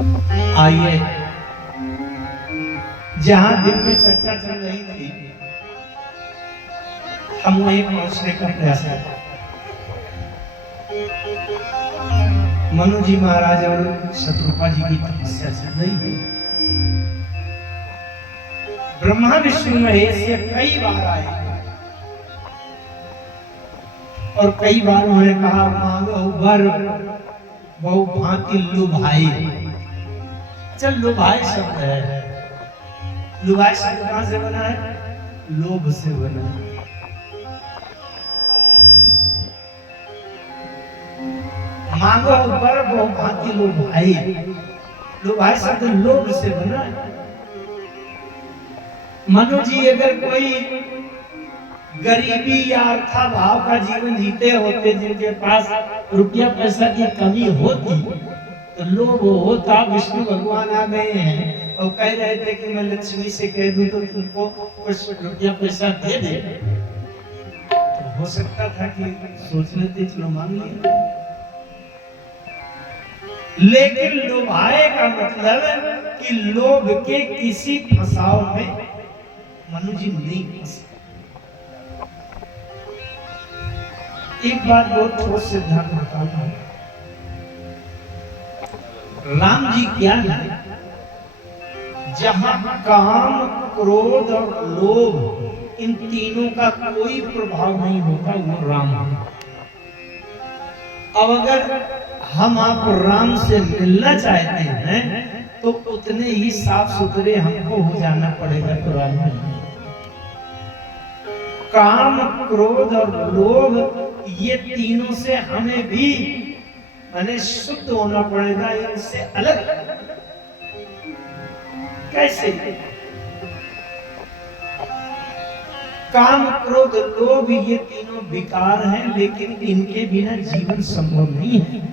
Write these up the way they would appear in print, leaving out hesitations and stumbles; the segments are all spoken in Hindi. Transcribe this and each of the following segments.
आइए, जहां दिन में चर्चा चल रही थी हम वहीं पहुंचने का प्रयास करते। मनु जी महाराज और शत्रुपा जी की तपस्या चल रही है। ब्रह्मा विष्णु महेश ये कई बार आए और कई बार उन्होंने कहा मांगो वर बहु भांति लुभाई। चल लुभाई शब्द है, लुभाई शब्द कहां से बना है? लोभ से बना है। मांगो वर बहु भांति लुभाई, लुभाई शब्द लोभ से बना है। मनु जी अगर कोई गरीबी या अर्थाभाव का जीवन जीते होते, जिनके पास रुपया पैसा की कमी होती, तो लोभ होता। विष्णु भगवान आ गए हैं और कह रहे थे कि मैं लक्ष्मी से कह दूं तो तुमको कुछ रुपया पैसा दे दे, तो हो सकता था कि सोच लेते चलो मांग लिया। लेकिन लोभाए का मतलब कि लोभ के किसी फसाव में मनु जी नहीं फंसे। एक बात बहुत ठोस सिद्धांत बताता हूं। राम जी क्या है? जहां काम, क्रोध और लोभ इन तीनों का कोई प्रभाव नहीं होता, वो राम है। अब अगर हम आप राम से मिलना चाहते हैं तो उतने ही साफ सुथरे हमको हो जाना पड़ेगा। तो राम नहीं, काम, क्रोध और लोभ ये तीनों से हमें भी माने शुद्ध होना पड़ेगा, इनसे अलग। कैसे? काम, क्रोध, लोभ ये तीनों विकार हैं, लेकिन इनके बिना जीवन संभव नहीं है।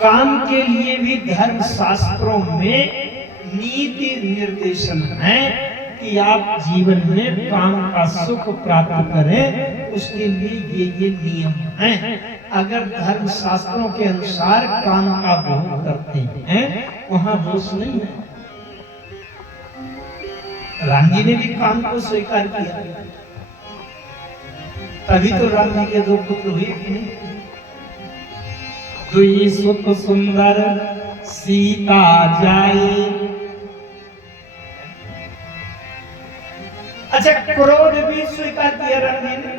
काम के लिए भी धर्म शास्त्रों में नीति निर्देशन है कि आप जीवन में काम का सुख प्राप्त करें, उसके लिए ये नियम हैं। अगर धर्म शास्त्रों के अनुसार काम का भोग करते हैं, वहां दोष नहीं है। राम जी ने भी काम को स्वीकार किया, तभी तो राम जी के दो पुत्र हुए कि नहीं। दुई सुत सुंदर सीता जाई। अच्छा, क्रोध भी स्वीकार किया राम जी ने।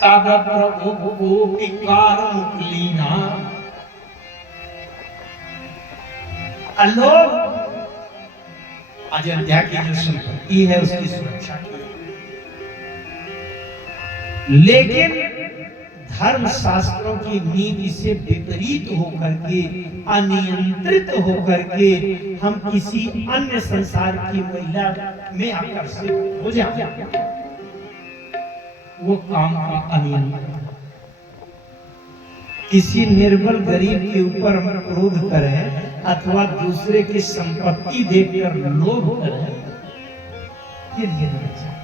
तब प्रभु को विकार मुकलीना। अलोभ अयोध्या की जो संपत्ति है उसकी सुरक्षा की, लेकिन धर्म शास्त्रों की नीति से विपरीत होकर के, अनियंत्रित होकर के हम किसी अन्य संसार की महिला में आकर्षित हो जाते, वो काम का अनियंत्रण। किसी निर्बल गरीब के ऊपर हम क्रोध करें अथवा दूसरे की संपत्ति देखकर लोभ करें, ये नहीं चाहिए।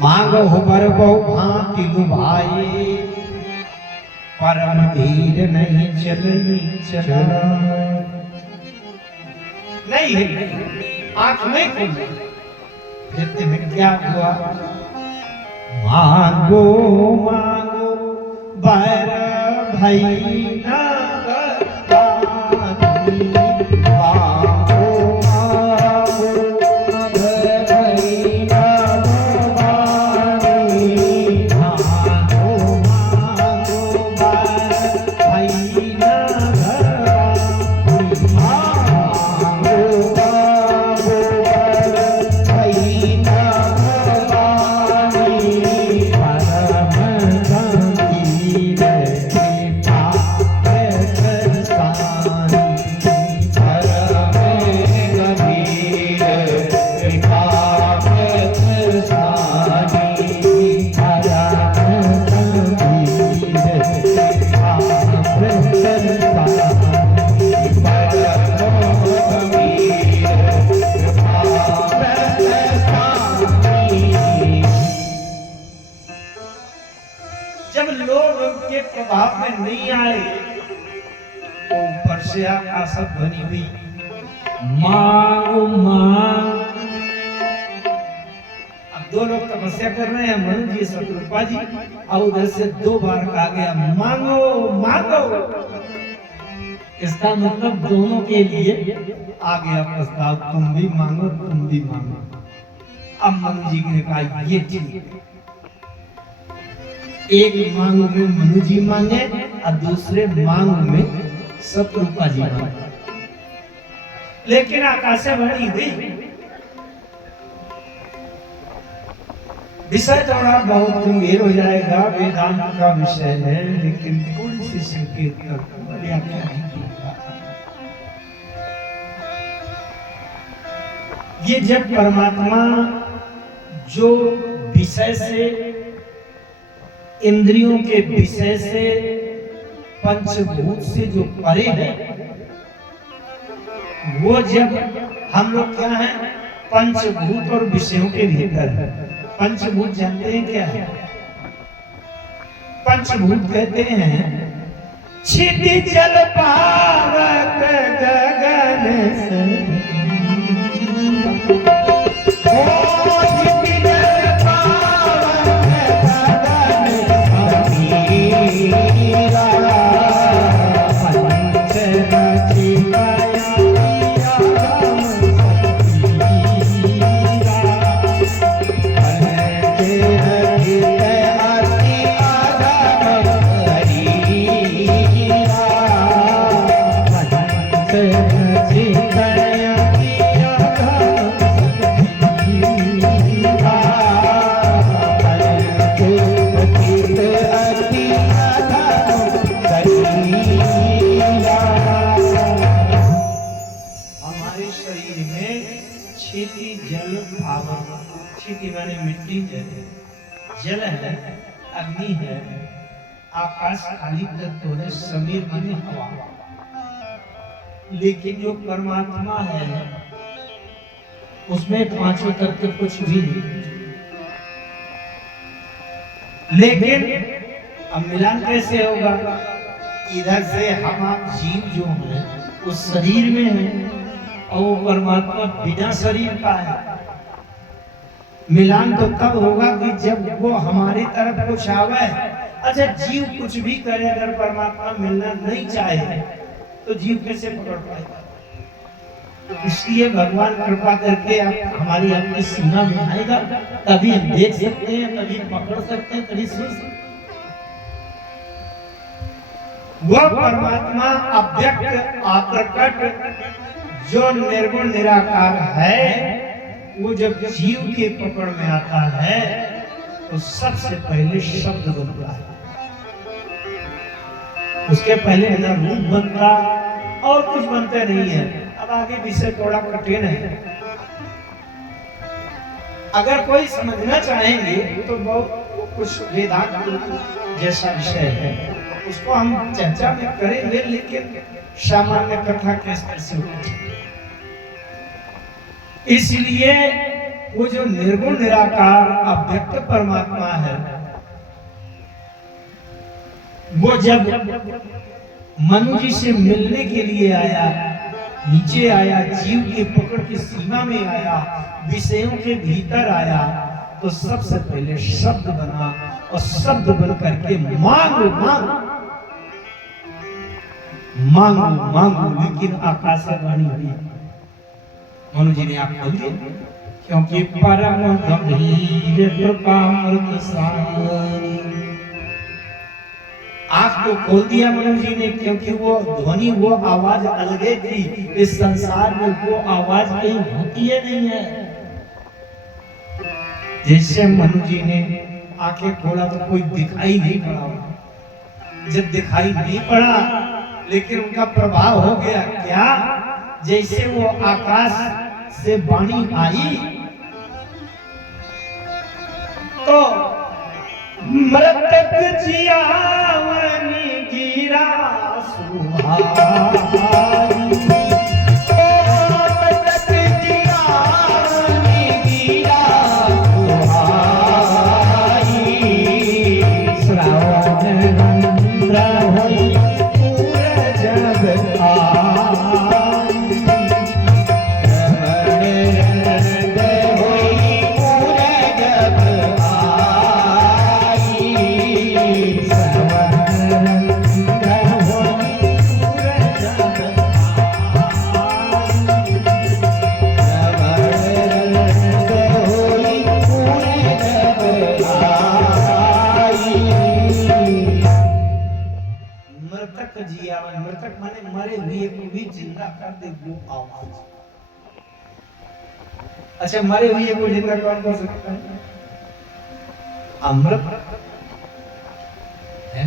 मांगो वर बहु भांति लुभाए, परम धीर नहीं चलनी चला। नहीं है, आंख नहीं खुली, फिर में क्या हुआ? मांगो मांगो वर भई ना के प्रभाव में नहीं आए तो ऊपर से आकाश ध्वनि हुई, मांगो मांग। अब दो लोग तपस्या कर रहे हैं, मनु जी शत्रुपा जी, और उधर से 2 बार कहा गया मांगो मांगो। इसका मतलब दोनों के लिए आ गया प्रस्ताव, तुम भी मांगो तुम भी मांगो। अब मनु जी ने कहा ये ठीक है, एक मांग में मनु जी मांगे और दूसरे मांग में शत्रुपा जी मांगे। लेकिन आकाशवाणी हुई, विषय थोड़ा बहुत गंभीर हो जाएगा, वेदांत का विषय है, लेकिन थोड़ी सी संकेत कर व्याख्या नहीं की। ये जब परमात्मा जो विषय से, इंद्रियों के विषय से, पंचभूत से जो परे है, वो जब हम लोग क्या है, पंचभूत और विषयों के भीतर है। पंचभूत जानते हैं क्या है? पंचभूत कहते हैं क्षिति जल पावक गगन से, जल है, अग्नि है, आकाश खाली तत्व है, समीर माने हवा। लेकिन जो परमात्मा है उसमें पांचों तत्व कुछ भी नहीं। लेकिन अब मिलान कैसे होगा? इधर से हम आप जीव जो हैं उस शरीर में है और वो परमात्मा बिना शरीर का है। मिलान तो तब होगा कि जब वो हमारी तरफ कुछ आवे। अच्छा, जीव कुछ भी करे, अगर परमात्मा मिलना नहीं चाहे तो जीव कैसे पकड़ पाएगा? इसलिए भगवान कृपा करके आप हमारी अपनी सीमा में आएगा, तभी हम देख सकते हैं, तभी पकड़ सकते हैं, तभी सुन सकते हैं। वह परमात्मा अव्यक्त अप्रकट जो निर्गुण निराकार है, वो जब जीव के पकड़ में आता है तो सबसे पहले शब्द बनता है। उसके पहले न रूप बनता और कुछ बनते नहीं है। अब आगे विषय थोड़ा कठिन है, अगर कोई समझना चाहेंगे तो बहुत कुछ वेदांत जैसा विषय है, उसको हम चर्चा में करेंगे, लेकिन सामान्य कथा कैसे से होती है। इसलिए वो जो निर्गुण निराकार अव्यक्त परमात्मा है, वो जब मनु जी से मिलने के लिए आया, नीचे आया, जीव की पकड़ की सीमा में आया, विषयों के भीतर आया, तो सबसे पहले शब्द बना और शब्द बन करके मांगो मांगो मांगो मांगो। लेकिन आकाशवाणी हुई, मनु जी ने आप खोल दिया, क्योंकि परम गंभीर कृपामृत सारी। आँख तो खोल दिया मनु जी ने, क्योंकि वो ध्वनि, वो आवाज अलगे थी। इस संसार में वो आवाज कहीं होती है नहीं है। जैसे मनु जी ने आंखें खोला तो कोई दिखाई नहीं पड़ा। जब दिखाई नहीं पड़ा, लेकिन उनका प्रभाव हो गया क्या? जैसे वो आकाश से वाणी आई तो मृतक जियावनी गिरा सुहाई, मृतक जियावनी गिरा सुहाई, श्रावण मृतक जियावन, मृतक माने मरे हुए को भी जिंदा कर दे वो आवाज। अच्छा, मरे हुए को जिंदा कौन कर सकता है? अमृत है।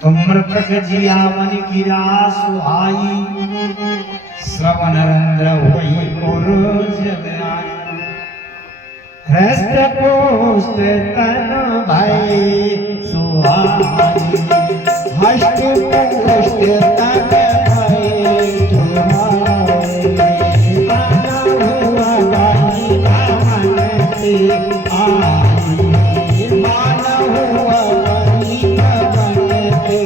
तो मृतक जियावन गिरा सुहाई, श्रवण रंध्र हुई पुरुष आई। हृष्ट पुष्ट तन भई सुहाई, हष्ट पुष्ट तन भई सुहाई। माना हुआ बाई मन से आई, माना हुआ बाई मन से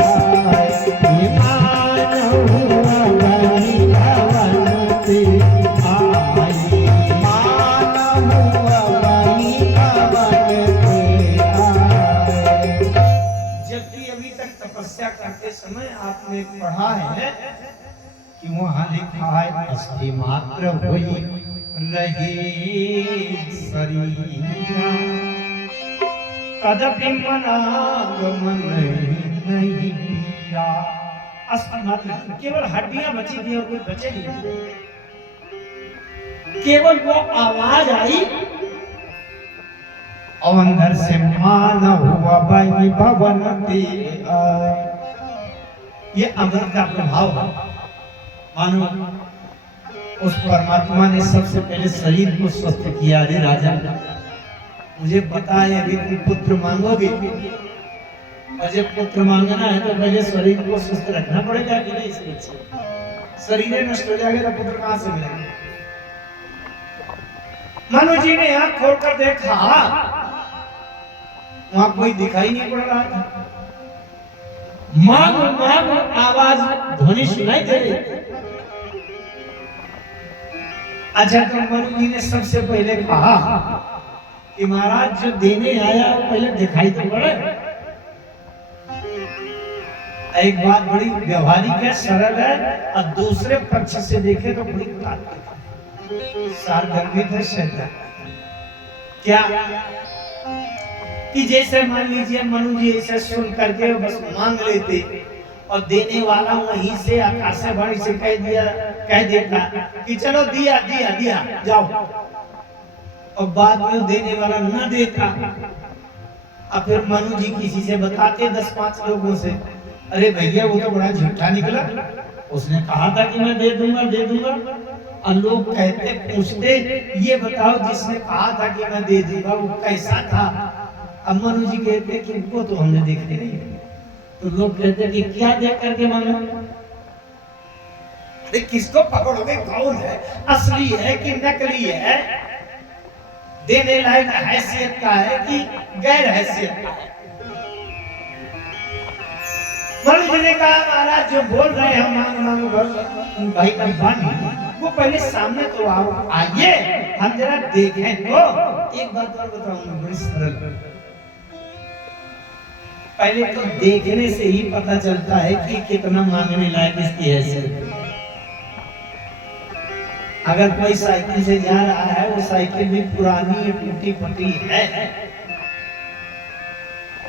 आई, माना हुआ बाई मन से आई, माना हुआ बाई मन से आई। जबकि अभी तक तपस्या करते समय आपने पढ़ा है कि वहां लिखा है अस्थि मात्र हुई रहे शरीरा, कदपि मनागमन नहीं किया। अस्थि मात्र, केवल हड्डियां बची थी और कुछ बचे नहीं। केवल वो आवाज आई और अंदर से मान हुआ भाई भवन ते आए। ये अमृत का प्रभाव है। मानो उस परमात्मा ने सबसे पहले शरीर को स्वस्थ किया। अरे राजा, मुझे पता है अभी तुम पुत्र मांगोगे, और जब पुत्र मांगना है तो पहले शरीर को स्वस्थ रखना पड़ेगा कि नहीं? इसके शरीर नष्ट हो जाएगा तो पुत्र कहां से मिलेगा? मनु जी ने आंख खोलकर देखा, वहां कोई दिखाई नहीं पड़ रहा था। मांग मांग आवाज ध्वनि सुनाई दे रही। अच्छा, तो मनु जी ने सबसे पहले कहा कि महाराज जो देने आया पहले दिखाई तो पड़े। एक बात बड़ी व्यवहारिक है, सरल है, और दूसरे पक्ष से देखे तो बड़ी तात्विक है, सारगर्भित है, शैतान। क्या कि जैसे मान लीजिए मनु जी ऐसे सुन करके बस मांग लेते और देने वाला वहीं से आकाशवाणी से कह देता कि चलो दिया दिया दिया जाओ, और बाद में देने वाला न देता, और फिर मनु जी किसी से बताते 10-5 लोगों से, अरे भैया वो तो बड़ा झूठा निकला, उसने कहा था कि मैं दे दूंगा दे दूंगा। और लोग कहते पूछते, ये बताओ जिसने कहा था कि मैं दे दूंगा वो कैसा था? अब मनु जी कहते कि वो तो हमने देखे नहीं। तो लोग कहते कि क्या देख करके मांगा? अरे किसको पकड़ोगे? कौन है, असली है कि नकली है? देने लायक हैसियत का है कि गैर हैसियत का है? मनु जी ने कहा महाराज जो बोल रहे हैं मांग मांग भाई का बानी, वो पहले सामने तो आओ, आइए हम जरा देखें। तो एक बात और बताऊंगा बड़ी सरल, पहले तो देखने से ही पता चलता है कि कितना मांगने लायक इसकी हैसियत। अगर कोई साइकिल से जा रहा है, वो साइकिल भी पुरानी टूटी फटी है,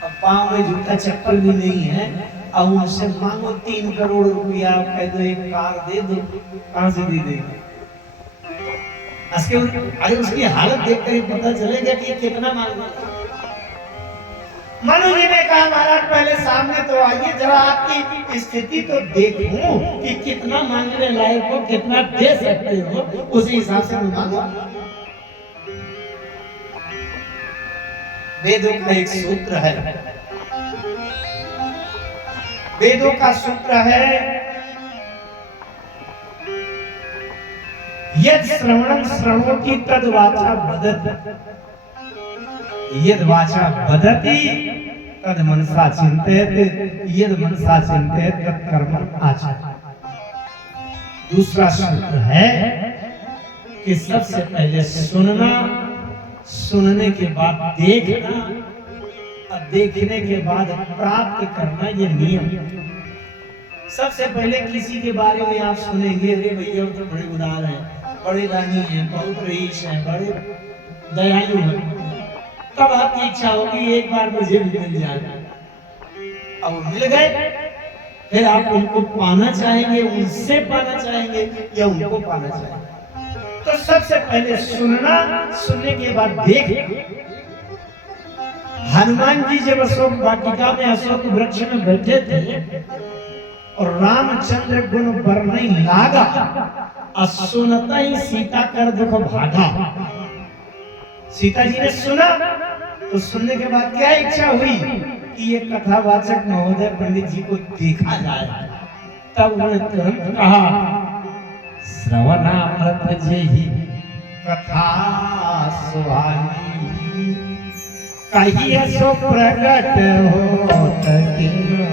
अब पांव में जूता चप्पल भी नहीं है, और उनसे मांगो 3 करोड़ रुपया, कह दो एक कार दे दो, कहां से दे देगा? अरे उसकी हालत देखकर ही पता चलेगा कि कितना मांग। मनु जी ने कहा महाराज पहले सामने तो आइए, जरा आपकी स्थिति तो देखूं कि कितना मांगने लायक हो, कितना दे सकते हो, उसी हिसाब से मांगो। वेदों का एक सूत्र है, वेदों का सूत्र है, यद श्रवणं श्रृणोति तद वाचा वदति, यद वाचा वदति तद मनसा चिंतयति, यद मनसा चिंतयति तद कर्मं आचरति। दूसरा सूत्र है कि सबसे पहले सुनना, सुनने के बाद देखना, और देखने के बाद प्राप्त करना, ये नियम। सबसे पहले किसी के बारे में आप सुनेंगे, अरे भैया तो बड़े उदार हैं, बड़े दानी हैं, बहुत रईस हैं, बड़े दयालु हैं, तब आपकी इच्छा होगी एक बार मुझे भी मिल जाए। अब वो मिल गए, फिर आप उनको पाना चाहेंगे, उनसे पाना चाहेंगे या उनको पाना चाहेंगे? तो सबसे पहले सुनना, सुनने के बाद देख। हनुमान जी जब अशोक वाटिका में अशोक वृक्ष में बैठे थे और रामचंद्र गुण वर्णई लागा, सुनता ही सीता कर दुख भागा। सीता जी ने सुना, तो सुनने के बाद क्या इच्छा हुई कि ये कथावाचक महोदय पंडित जी को देखा जाए। तब उन्होंने तुरंत कहा, श्रवणामृत जेहि कथा सुहानी, कहिए सो प्रगट होत कीन्हा।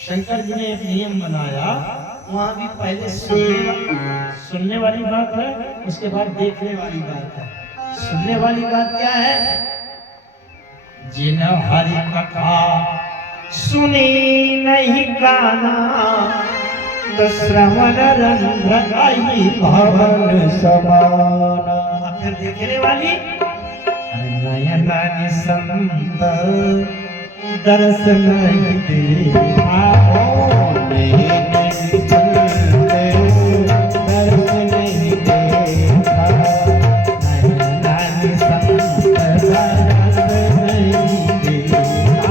शंकर जी ने एक नियम बनाया, वहां भी पहले सुनने वाली बात है, उसके बाद देखने वाली बात है। सुनने वाली बात क्या है? जिन हरि कथा सुनी नहीं गाना, तो श्रवण रंध्र भवन समाना। फिर देखने वाली, नयना निसंत दर्श नहीं देखा, दर्श नहीं देखा, नयना निसंत दर्श नहीं देखा,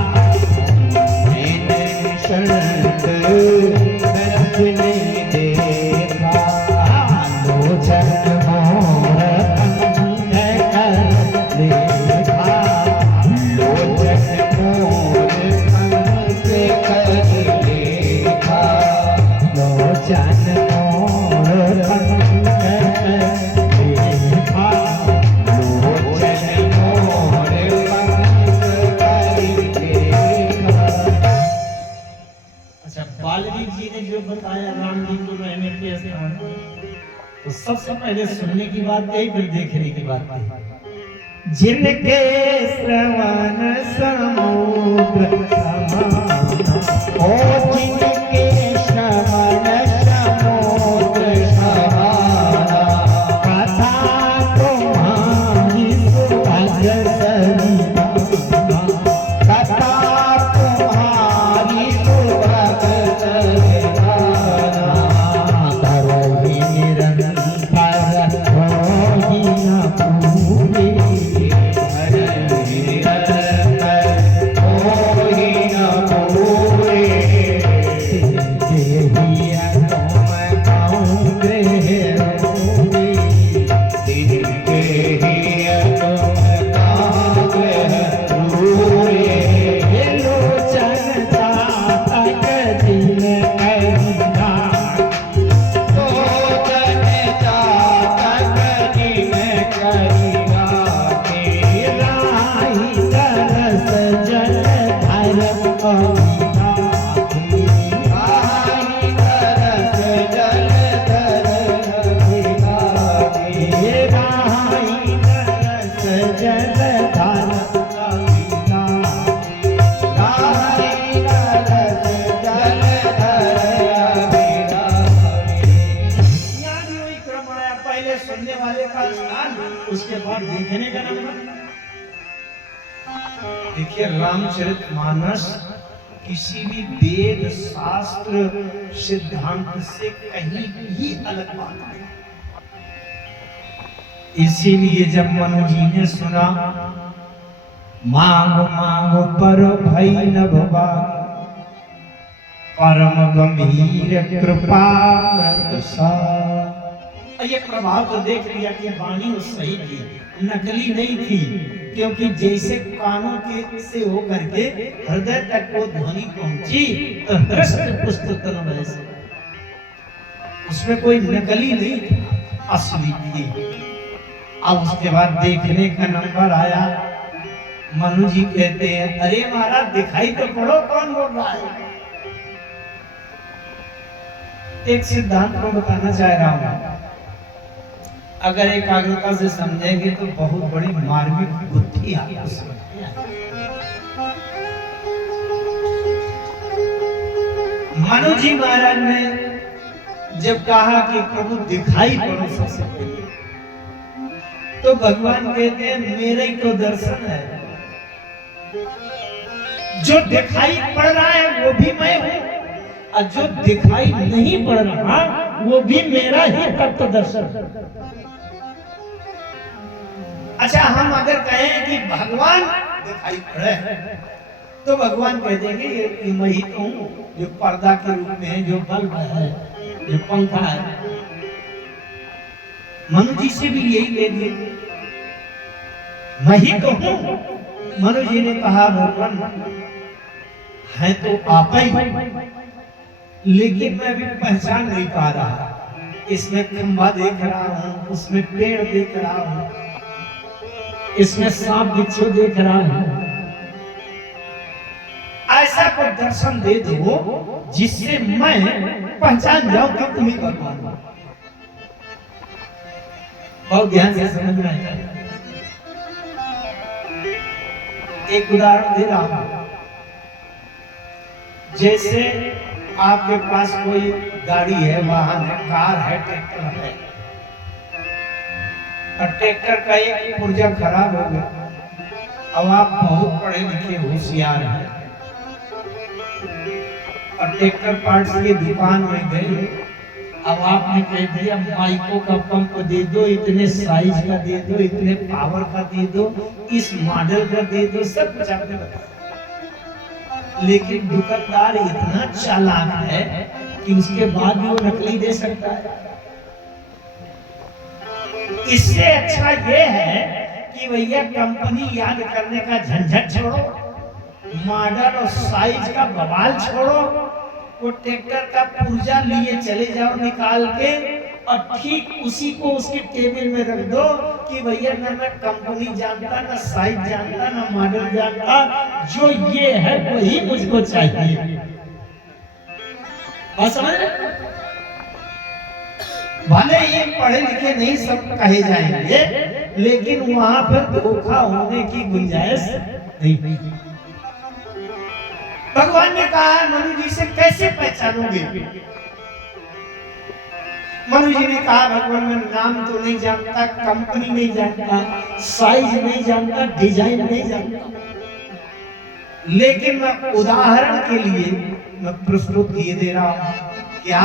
दर्श नहीं देखा, लोचन मोर अंध कर देखा, लोचन मोर अंध कर देखा, लोचन मोर अंध कर देखा, लोचन मोर अंध कर देखा। अच्छा, बाल्मीकि जी ने जो बताया राम जी को रहने के स्थान, तो सबसे पहले सुनने की बात कही, फिर देखने की बात कही। जिनके श्रवण समुद्र समाना, ओ जिनके श्रवण समुद्र समाना, कथा तुम्हारी सुभाग्य सरिता, कथा तुम्हारी सुभाग्य सरिता, करहि निरंतर होहि न पूरी, करहि निरंतर होहि न पूरी, देहिया तुम गाऊंगे रोगी, देहिया तुम गाऊंगे रोगी, लोचन चातक दिन कहिना, लोचन चातक दिन कहिना, राही तरस जल धर कहिना, राही तरस जल धर कहिना, राही तरस जल धर कहिना, राही तरस जल धर कहिना। यहाँ भी वही क्रम आया, पहले सुनने वाले का स्थान, उसके बाद देखने का नंबर। देखिए, रामचरितमानस किसी भी वेद शास्त्र सिद्धांत से कहीं भी अलग बात नहीं। इसीलिए जब मनु जी ने सुना, मांगो मांगो पर भई न भवा, परम गंभीर कृपा सा। ये प्रभाव तो देख लिया कि वाणी वो सही थी, नकली नहीं थी, क्योंकि जैसे कानों के से होकर के हृदय तक वो ध्वनि पहुंची, तो हृष्ट पुष्ट तन वैसे, उसमें कोई नकली नहीं था, असली थी। अब उसके बाद देखने का नंबर आया। मनु जी कहते हैं, अरे महाराज दिखाई तो पड़ो, कौन बोल रहा है? एक सिद्धांत को बताना चाह रहा हूं, अगर एकाग्रता से समझेंगे तो बहुत बड़ी मार्मिक बुद्धि आपको समझ में आएगी। मनु जी महाराज ने जब कहा कि प्रभु दिखाई पड़ो सबसे पहले, तो भगवान कहते हैं मेरे ही तो दर्शन है, जो दिखाई पड़ रहा है वो भी मैं हूं, और जो दिखाई नहीं पड़ रहा वो भी मेरा ही तत्व दर्शन। अच्छा, हम अगर कहें कि भगवान दिखाई पड़े तो भगवान कह देंगे ये मैं ही तो हूं, जो पर्दा के रूप में है, जो बल्ब है, जो पंखा है। मनु जी से भी यही ले लिए, मैं ही तो हूं। मनु जी ने कहा भगवान है तो आप ही, लेकिन मैं भी पहचान नहीं पा रहा। इसमें खंभा देख रहा हूं, उसमें पेड़ देख रहा हूं, इसमें सांप बिच्छू देख रहा हूं। ऐसा कोई दर्शन दे दो जिससे मैं पहचान जाऊं कि तुम ही भगवान हो। बहुत ध्यान से समझना है। एक उदाहरण दे रहा हूं, जैसे आपके पास कोई गाड़ी है, वाहन है, कार है, ट्रैक्टर है, और ट्रैक्टर का एक पुर्जा खराब हो गया। अब आप बहुत पढ़े लिखे होशियार हैं, और ट्रैक्टर पार्ट्स की दुकान में गए। अब आपने कह दिया माइको का पंप दे दो, इतने साइज का दे दो, इतने पावर का दे दो, इस मॉडल का दे दो, सब कुछ आपने बताया। लेकिन दुकानदार इतना चालाक है कि उसके बाद भी वो नकली दे सकता है। इससे अच्छा ये है कि भैया कंपनी याद करने का झंझट छोड़ो, मॉडल और साइज का बवाल छोड़ो, वो ट्रैक्टर का पुर्जा लिए चले जाओ निकाल के, और ठीक उसी को उसके टेबल में रख दो कि भैया ना मैं कंपनी जानता, ना साइज जानता, ना मॉडल जानता, जो ये है वही मुझको चाहिए। और समझ रहे, भले ये पढ़े लिखे नहीं सब कहे जाएंगे, लेकिन वहां पर धोखा होने की गुंजाइश नहीं। भगवान ने कहा मनु जी से कैसे पहचानोगे? मनु जी ने कहा भगवान मैं नाम तो नहीं जानता, कंपनी नहीं जानता, साइज नहीं जानता, डिजाइन नहीं जानता, लेकिन मैं उदाहरण के लिए मैं प्रस्तुत किए दे रहा हूं। क्या?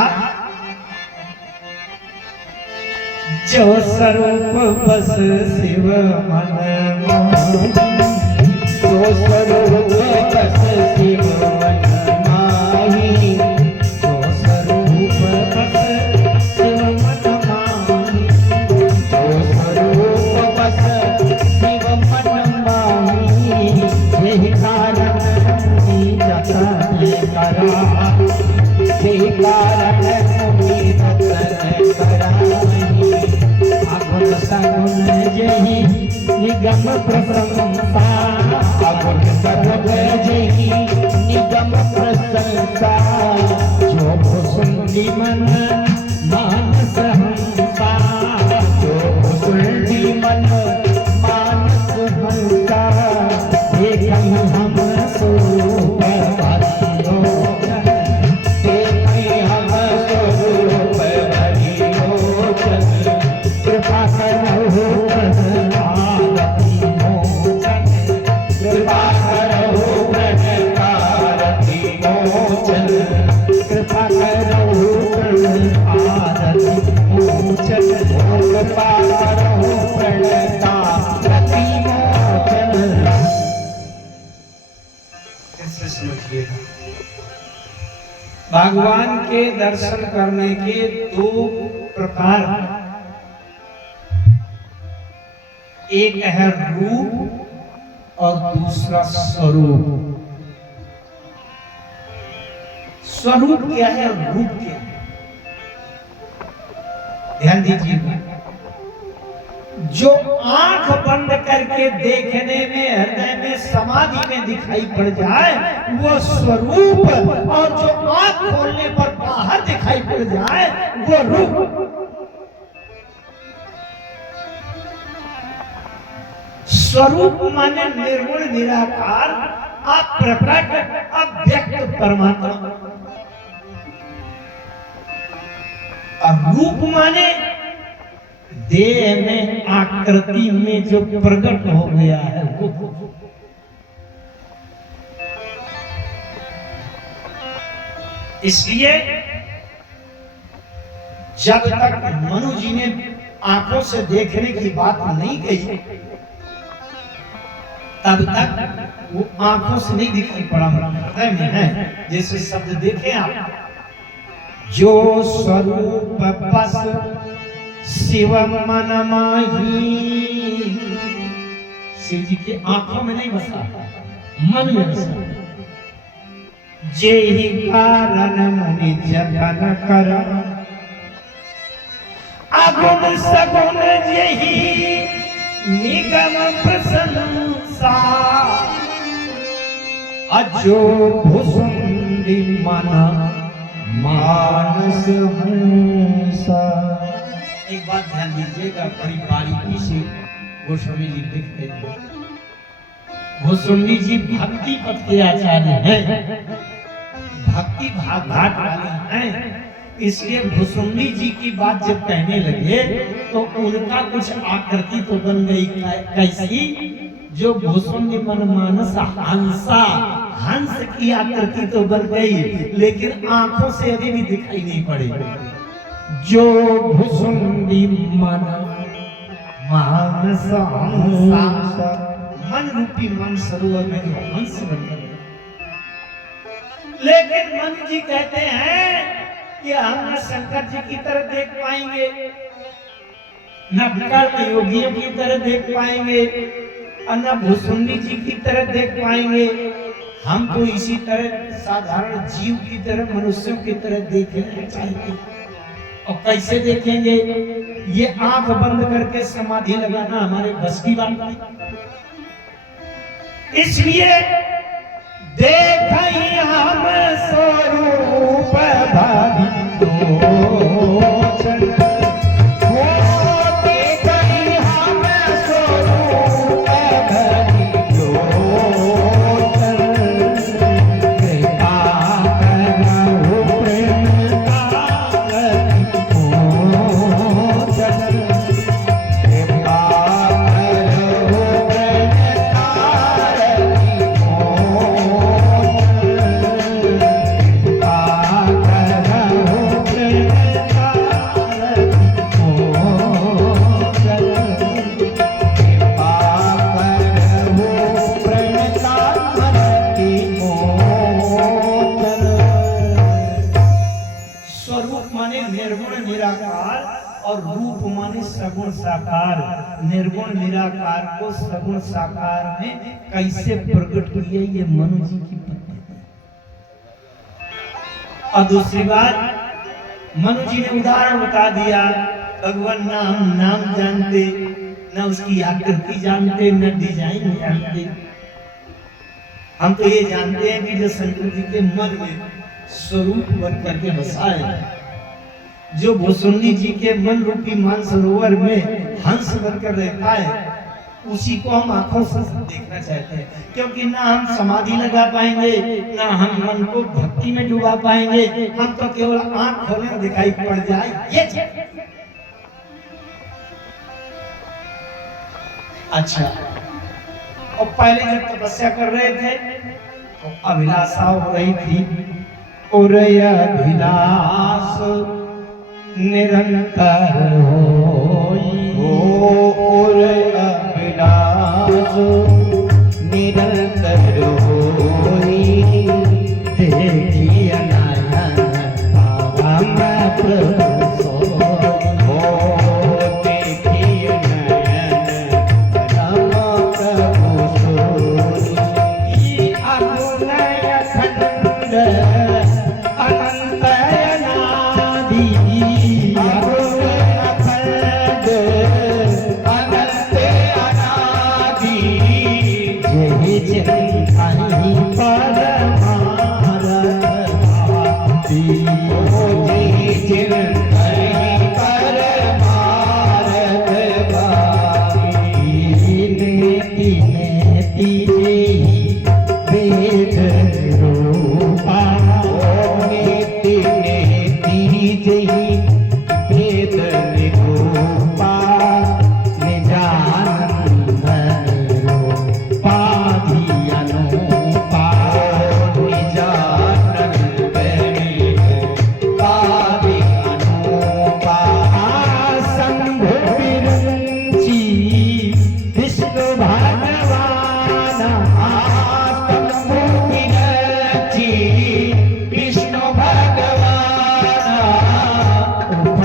जो स्वरूप बस शिव मन मोहि, जो स्वरूप बस शिव मन माहि, जो स्वरूप बस शिव मन माहि, जो स्वरूप बस शिव मन माहि, यही कारण मुनि जतन करा, यही कारण मुनि जतन कराहि, अगुण सगुण जही निगम प्रशंसा, अगुण सगुण जही निगम प्रशंसा, जो भुसुंडी मन मानस हंसा, जो भुसुंडी मन मानस हंसा, एकम हम स्वरूप परिलोचन, एकम हम स्वरूप परिलोचन, कृपा करो आरती मोचन, कृपा करो आरती मोचन, कृपा करो आरती मोचन, कृपा करो आरती मोचन। ऐसे समझिएगा, भगवान के दर्शन करने के दो प्रकार हैं, एक है रूप और दूसरा स्वरूप। स्वरूप क्या है और रूप क्या है? ध्यान दीजिए, जो आंख बंद करके देखने में हृदय में समाधि में दिखाई पड़ जाए वो स्वरूप, और जो आंख खोलने पर बाहर दिखाई पड़ जाए वो रूप। स्वरूप माने निर्गुण निराकार, अप्रकट अव्यक्त परमात्मा। और रूप माने देह में आकृति में जो प्रकट हो गया है वो। इसलिए जब तक मनु जी ने आंखों से देखने की बात नहीं कही तब तक वो आंखों से नहीं दिखाई पड़ा, हृदय में है। जैसे शब्द देखे आप, जो स्वरूप बस शिव मन माही, शिव जी के आंखों में नहीं बसा, मन में बसा। जेहि कारण मुनि जपन कर, अगुण सगुण जेहि निगम प्रशंसा, अजो भुसुंडी मन मानस हंसा। एक बात ध्यान दीजिएगा, बड़ी बारीकी से गोस्वामी जी लिखते हैं। गोस्वामी जी भक्ति पथ के आचार्य हैं, भक्ति भाग घाट वाले हैं। इसलिए गोस्वामी जी की बात जब कहने लगे तो उनका कुछ आकृति तो बन गई। कैसी? जो गोस्वामी मनमानस हंसा, हंस की आकृति तो बन गई, लेकिन आंखों से अभी भी दिखाई नहीं पड़ी। जो भुसुंडी मन मानस हंसा, मन रूपी मन सरोवर में जो हंस बनकर, लेकिन मन जी कहते हैं कि हम न शंकर जी की तरह देख पाएंगे, न कर्म योगियों की तरह देख पाएंगे, और न भुसुंडी जी की तरह देख पाएंगे। हम तो इसी तरह साधारण जीव की तरह, मनुष्यों की तरह देखना चाहेंगे। और कैसे देखेंगे? ये आंख बंद करके समाधि लगाना हमारे बस की बात नहीं। इसलिए देखई हम स्वरूप भावी लोचन, वो देखई हम स्वरूप भावी लोचन, कृपा करहु प्रेम तारति मोचन, कृपा करहु प्रेम तारति और रूप माने सगुण साकार। निर्गुण निराकार को सगुण साकार में कैसे प्रकट किए, ये मनु जी की पद्धति। और दूसरी बात, मनु जी ने उदाहरण बता दिया, भगवान ना हम नाम जानते, न उसकी आकृति जानते, न डिजाइन जानते। हम तो ये जानते हैं कि जो शंकर जी के मन में स्वरूप बन करके बसा है, जो भुसुंडी जी के मन रूपी मानसरोवर में हंस बनकर रहता है, उसी को हम आंखों से देखना चाहते हैं। क्योंकि ना हम समाधि लगा पाएंगे, ना हम मन को भक्ति में डुबा पाएंगे। हम तो केवल आंख खोले दिखाई पड़ जाए ये। अच्छा, और पहले जब तपस्या कर रहे थे तो अभिलाषा हो रही थी, और अभिलाष निरंतर होई, और अभिलाष निरंतर होई, देखिए नयन परम प्रसन्न हो, देखिए नयन परम प्रसन्न। ये अगुणय खंड अनंत अनादि, अगुण अखंड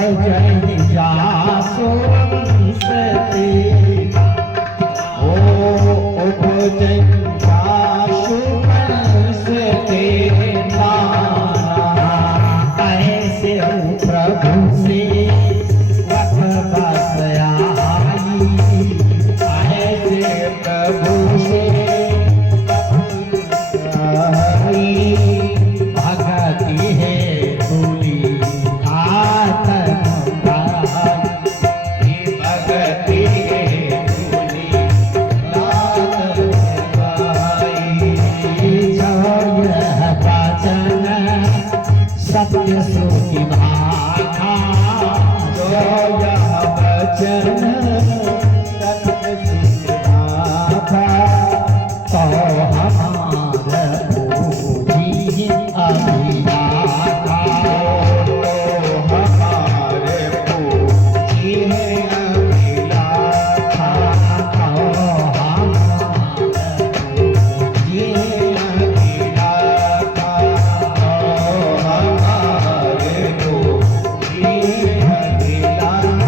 उपजहि जासु वंश तेरा। ओ उपजहि जासु वंश तेरा। ऐसे प्रभु से वह बस आई। ऐसे प्रभु से भगति है भूली आत्म भाई। भगति है भूली आत्म भाई। जो यह वचन सत्य श्रुति भाषा। जो यह वचन सत्य श्रुति भाषा। तो हमारा पूजी अभिलाषा। तो हमारे पूजी अभिलाषा। तो हमारा पूजी अभिलाषा। तो हमारे पूजी अभिलाषा।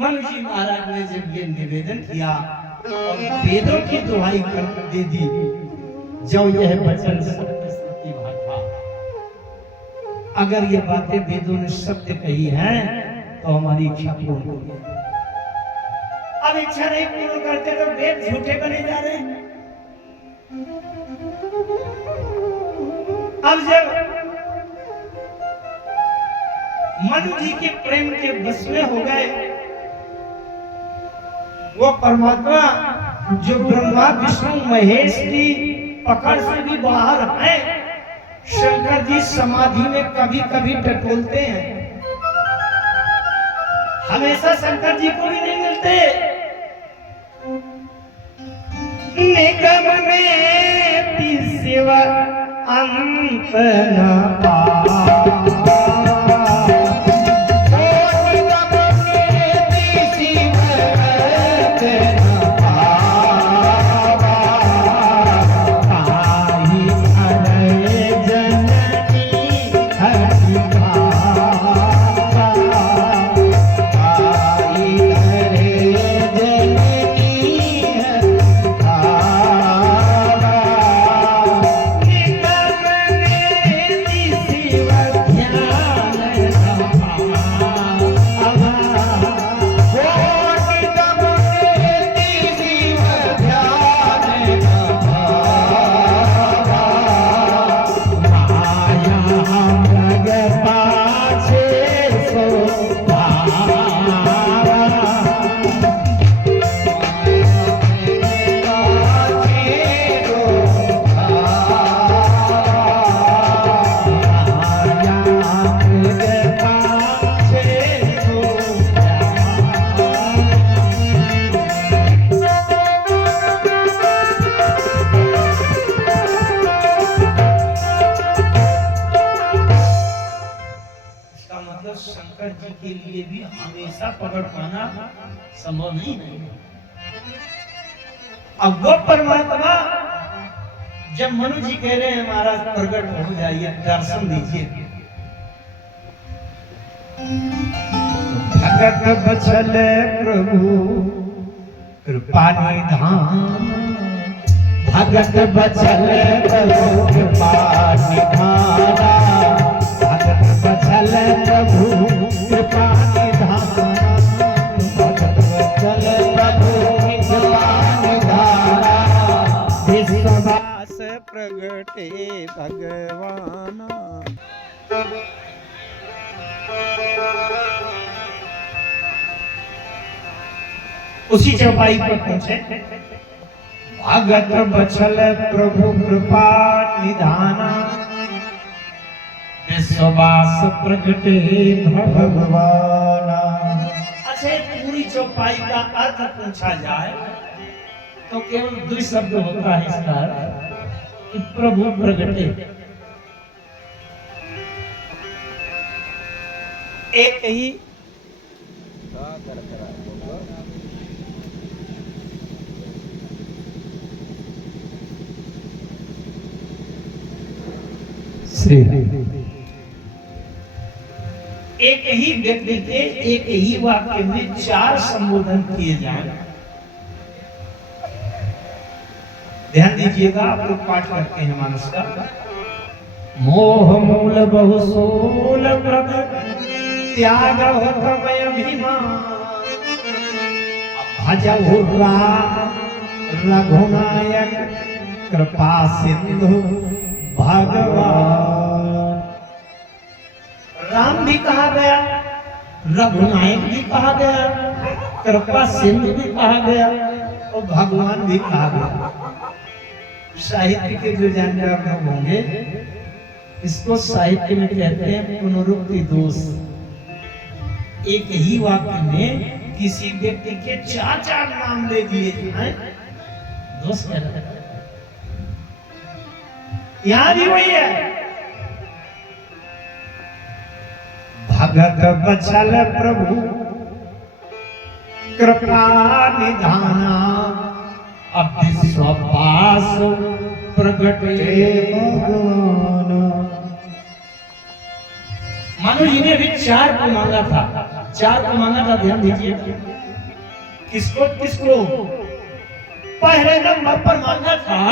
मनु जी महाराज ने जब ये निवेदन किया और वेदों की दुहाई कर दे दी, जो यह वचन सत्य श्रुति भाषा। अगर ये बातें वेदों ने सत्य कही हैं तो हमारी इच्छा पूर्ण होगी। अब इच्छा नहीं पूर्ण करते तो वेद झूठे बने जा रहे हैं। अब जब मनु जी के प्रेम के बस में हो गए, वो परमात्मा जो ब्रह्मा विष्णु महेश की पकड़ से भी बाहर है, शंकर जी समाधि में कभी कभी टटोलते हैं। हमेशा शंकर जी को भी नहीं मिलते। निगम में सिवा अंत न पावा। शंकर जी के लिए भी हमेशा पकड़ पाना संभव नहीं है। अब वो परमात्मा जब मनु जी कह रहे हैं महाराज प्रकट हो जाइए, दर्शन दीजिए, भगत बचल प्रभु कृपा निधान। भगत बचल प्रभु कृपा निधाना। भगत बचल प्रभु कृपा निधाना। भगत बचल प्रभु कृपा निधाना। विश्वास प्रगटे भगवाना। उसी चौपाई पर पहुंचे। भगत बचल प्रभु कृपा निधाना। विश्वास प्रगटे भगवाना। अच्छा, पूरी चौपाई का अर्थ पूछा जाए तो केवल दो शब्द होता है इसका कि प्रभु प्रगटे। एक ही श्री एक ही व्यक्ति के एक ही वाक्य में 4 संबोधन किए जाए। ध्यान दीजिएगा, आप लोग पाठ करते हैं मानस का। मोह मूल बहुसूल व्रत त्याग हो तमय अभिमान भजहु राम रघुनायक कृपा सिंधु भगवान। राम भी कहा गया, रघुनायक भी कहा गया, कृपा सिंधु भी कहा गया और भगवान भी कहा गया। साहित्य के जो जानकार लोग होंगे इसको साहित्य में कहते हैं पुनरुक्ति दोष। एक ही वाक्य में किसी व्यक्ति के 4 नाम ले दिए हैं, दोष कहते हैं। यहां भी वही है, भगत बचल प्रभु कृपा निधाना अब विश्वास प्रगटे भगवान। मानो जी ने भी 4 को मांगा था, 4 को मांगा था। ध्यान दीजिए, किसको किसको? पहले नंबर पर मांगा था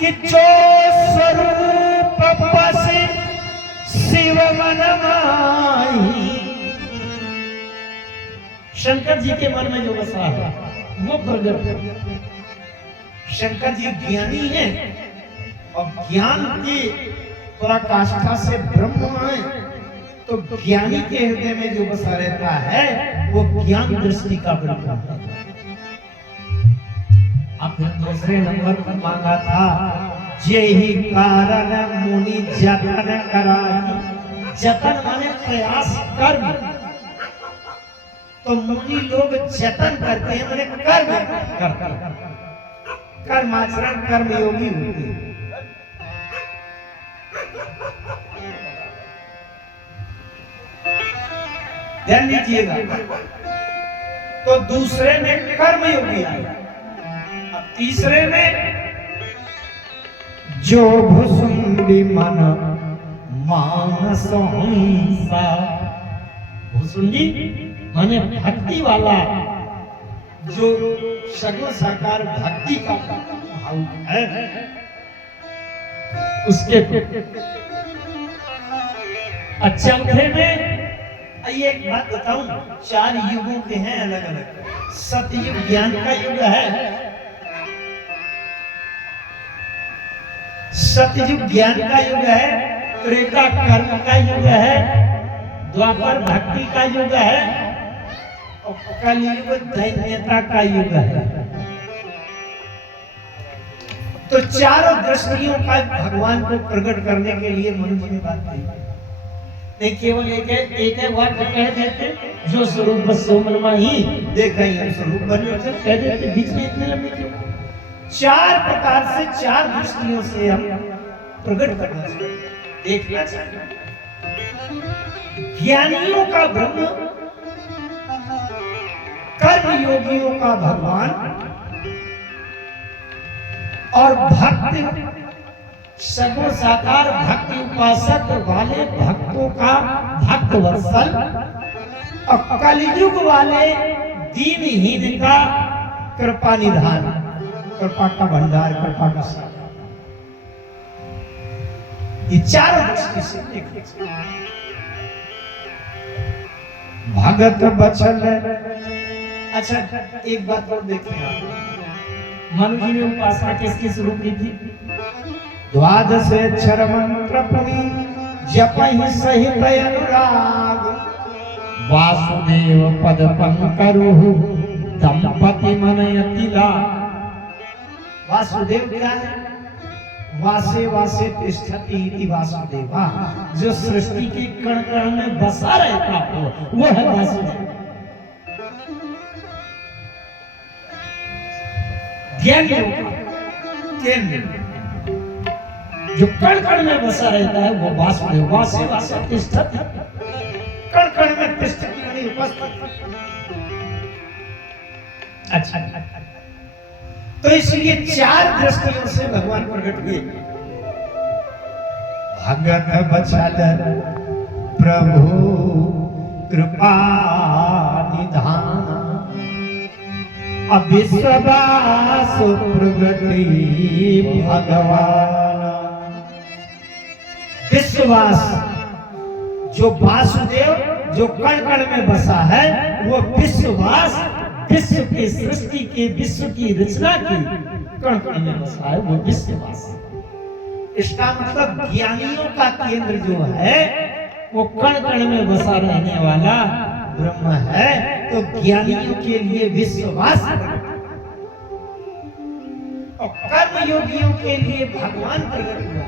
कि जो स्वरूप बसे शिव मन माही। शंकर जी के मन में जो बसा है वो प्रगट। शंकर जी ज्ञानी हैं और ज्ञान की पराकाष्ठा से ब्रह्म है, तो ज्ञानी के हृदय में जो बसा रहता है वो ज्ञान दृष्टि का ब्रह्म है। अब फिर दूसरे नंबर पर मांगा था यही कारण मुनि जतन कराई। जतन माने प्रयास, कर्म। तो मुनि लोग जतन करते हैं, माने कर्म कर्माचरण कर्मयोगी होते हैं। ध्यान दीजिएगा, तो दूसरे में कर्मयोगी आया। अब तीसरे में जो भुसुंडी मन मानस हंसा। भुसुंडी माने भक्ति वाला, जो सगुण साकार भक्ति का भाव है उसके। अच्छा, चौथे में ये एक बात बताऊं, 4 युगों के हैं अलग अलग। सतयुग ज्ञान का युग है, सतयुग ज्ञान का युग है, त्रेता कर्म का युग है, द्वापर भक्ति का युग है और कलयुग दैन्यता का युग है। तो चारों दृष्टियों का भगवान को प्रकट करने के लिए मनुष्य ने बात कही। नहीं केवल एक है वाक्य कह देते, जो स्वरूप बसो मनवा ही देखा ही हम स्वरूप बन कह देते, बीच में इतने लंबे क्यों? 4 प्रकार से 4 दृष्टियों से हम प्रकट करना चाहिए, देखना चाहिए। ज्ञानियों का ब्रह्म, कर्म योगियों का भगवान और भक्त सगुण साकार भक्ति उपासक वाले भक्तों का भक्त वत्सल और कलयुग वाले दीनहीन का कृपा निधान, कृपा का भंडार, कृपा का सागर। ये चारों दृष्टि से भगत बचल। अच्छा, एक बात और देखिए आप, मनु जी ने उपासना किसकी शुरू की थी? द्वादश अक्षर मंत्र पुनि जपहि सहित अनुराग वासुदेव पद पंकरुहु दंपति मनयति लाग। वासुदेव क्या है? वासे वासे तिष्ठति इति वासुदेवा, जो सृष्टि के कण कण में बसा रहता हो वो है वासुदेव। ज्ञान केंद्र जो कण कण में बसा रहता है वो वासुदेव। वासे वासे तिष्ठति, कण कण में तिष्ठति यानी उपस्थित। अच्छा, तो इसलिए 4 दृष्टियों से भगवान प्रकट हुए। भगत बचल प्रभु कृपा निधान, अविश्वास प्रगति भगवान। विश्वास, जो वासुदेव जो कण कण में बसा है, वो विश्वास विश्व की सृष्टि की, विश्व की रचना की कण कण में बसा है, वो विश्वास। इसका मतलब ज्ञानियों का केंद्र जो है वो कण कण में बसा रहने वाला ब्रह्म है। तो ज्ञानियों के लिए विश्वास और कर्म योगियों के लिए भगवान प्रकट हुआ।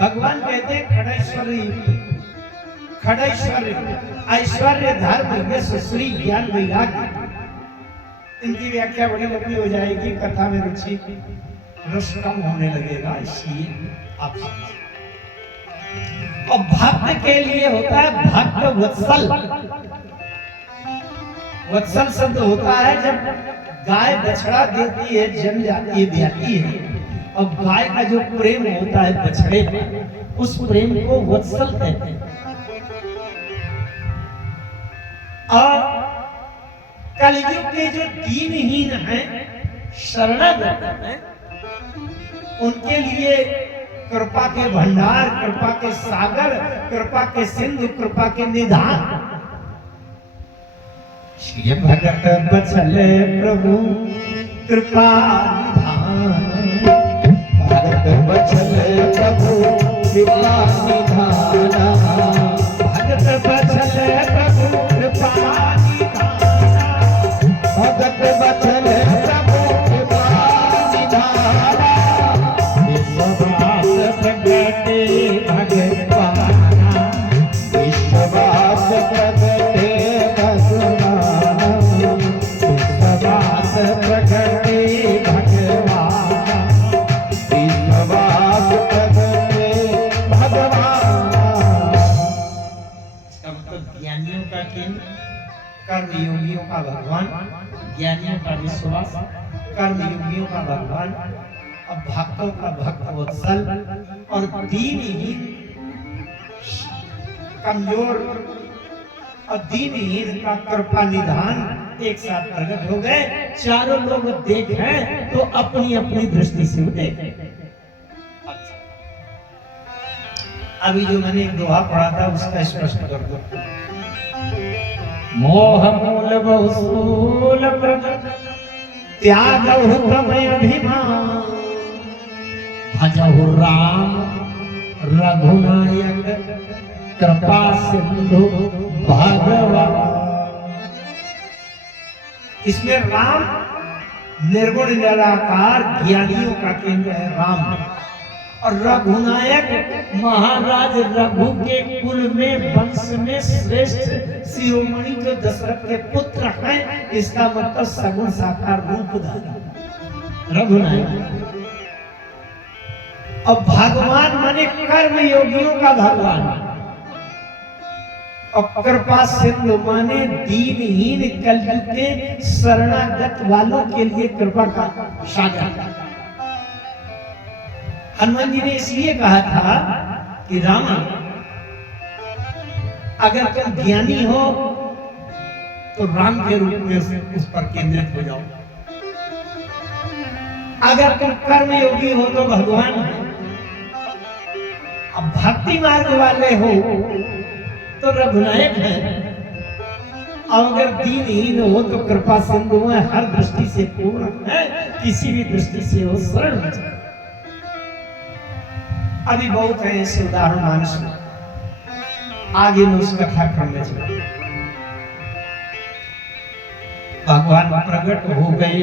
भगवान कहते हैं खड़ैश्वर्य, खड़ैश्वर्य ऐश्वर्य धर्म यश श्री ज्ञान वैराग्य। इनकी व्याख्या बड़ी लंबी हो जाएगी, कथा में रुचि रस कम होने लगेगा, इसलिए आप समझिए। और भक्त के लिए होता है भक्त वत्सल। वत्सल शब्द होता है जब गाय बछड़ा देती है, जन्म जाती है, ब्याती है, और गाय का जो प्रेम होता है बछड़े पर, उस प्रेम को वत्सल कहते हैं। और कलयुग के जो दीनहीन हैं, शरणागत हैं, उनके लिए कृपा के भंडार, कृपा के सागर, कृपा के सिंधु, कृपा के निधान। श्री भगत बचले प्रभु कृपा निधान, भगत बचले प्रभु कृपा निधान, भगत बचले प्रभु कृपा निधान, भगत बचले प्रभु कृपा निधान, विश्वास प्रगटे भगवाना, विश्वास प्रगटे भगवाना, विश्वास प्रगटे भगवाना, विश्वास प्रगटे भगवाना। इसका मतलब ज्ञानियों का केंद्र, कर्म योगियों का भगवान, ज्ञानियों का विश्वास, कर्म योगियों का भगवान, अब भक्तों का भक्त वत्सल, और दीनहीन कमजोर और दीनहीन का कृपा निधान एक साथ प्रकट हो गए। चारों लोग देखें तो अपनी अपनी दृष्टि से देखें। अभी जो मैंने एक दोहा पढ़ा था उसका स्पष्ट कर दो। मोह मूल बहुसूल प्रगट, त्यागहु प्रमेय अभिमान, भजहु राम रघुनायक, कृपा सिंधु भगवान। इसमें राम निर्गुण निराकार ज्ञानियों का केंद्र है राम, और रघुनायक महाराज रघु के कुल में वंश में श्रेष्ठ शिरोमणि जो दशरथ के पुत्र हैं, इसका मतलब सगुण साकार रूपधारी रघुनायक। और भगवान माने कर्म योगियों का भगवान, और कृपा सिंधु माने दीनहीन कलयुग के शरणागत वालों के लिए कृपा का सागर। हनुमान जी ने इसलिए कहा था कि राम अगर तुम ज्ञानी हो तो राम के रूप में उस पर केंद्रित हो जाओ, अगर तुम कर्म योगी हो तो भगवान है, अब भक्ति मार्ग वाले हो तो रघुनायक है, और अगर दीनहीन हो तो कृपा सिंधु में हर दृष्टि से पूर्ण है, किसी भी दृष्टि से वो शरण हो जाए। अभी बहुत है ऐसे उदाहरण मानस में, आगे में उस कथा क्रम में चले। भगवान प्रकट हो गए,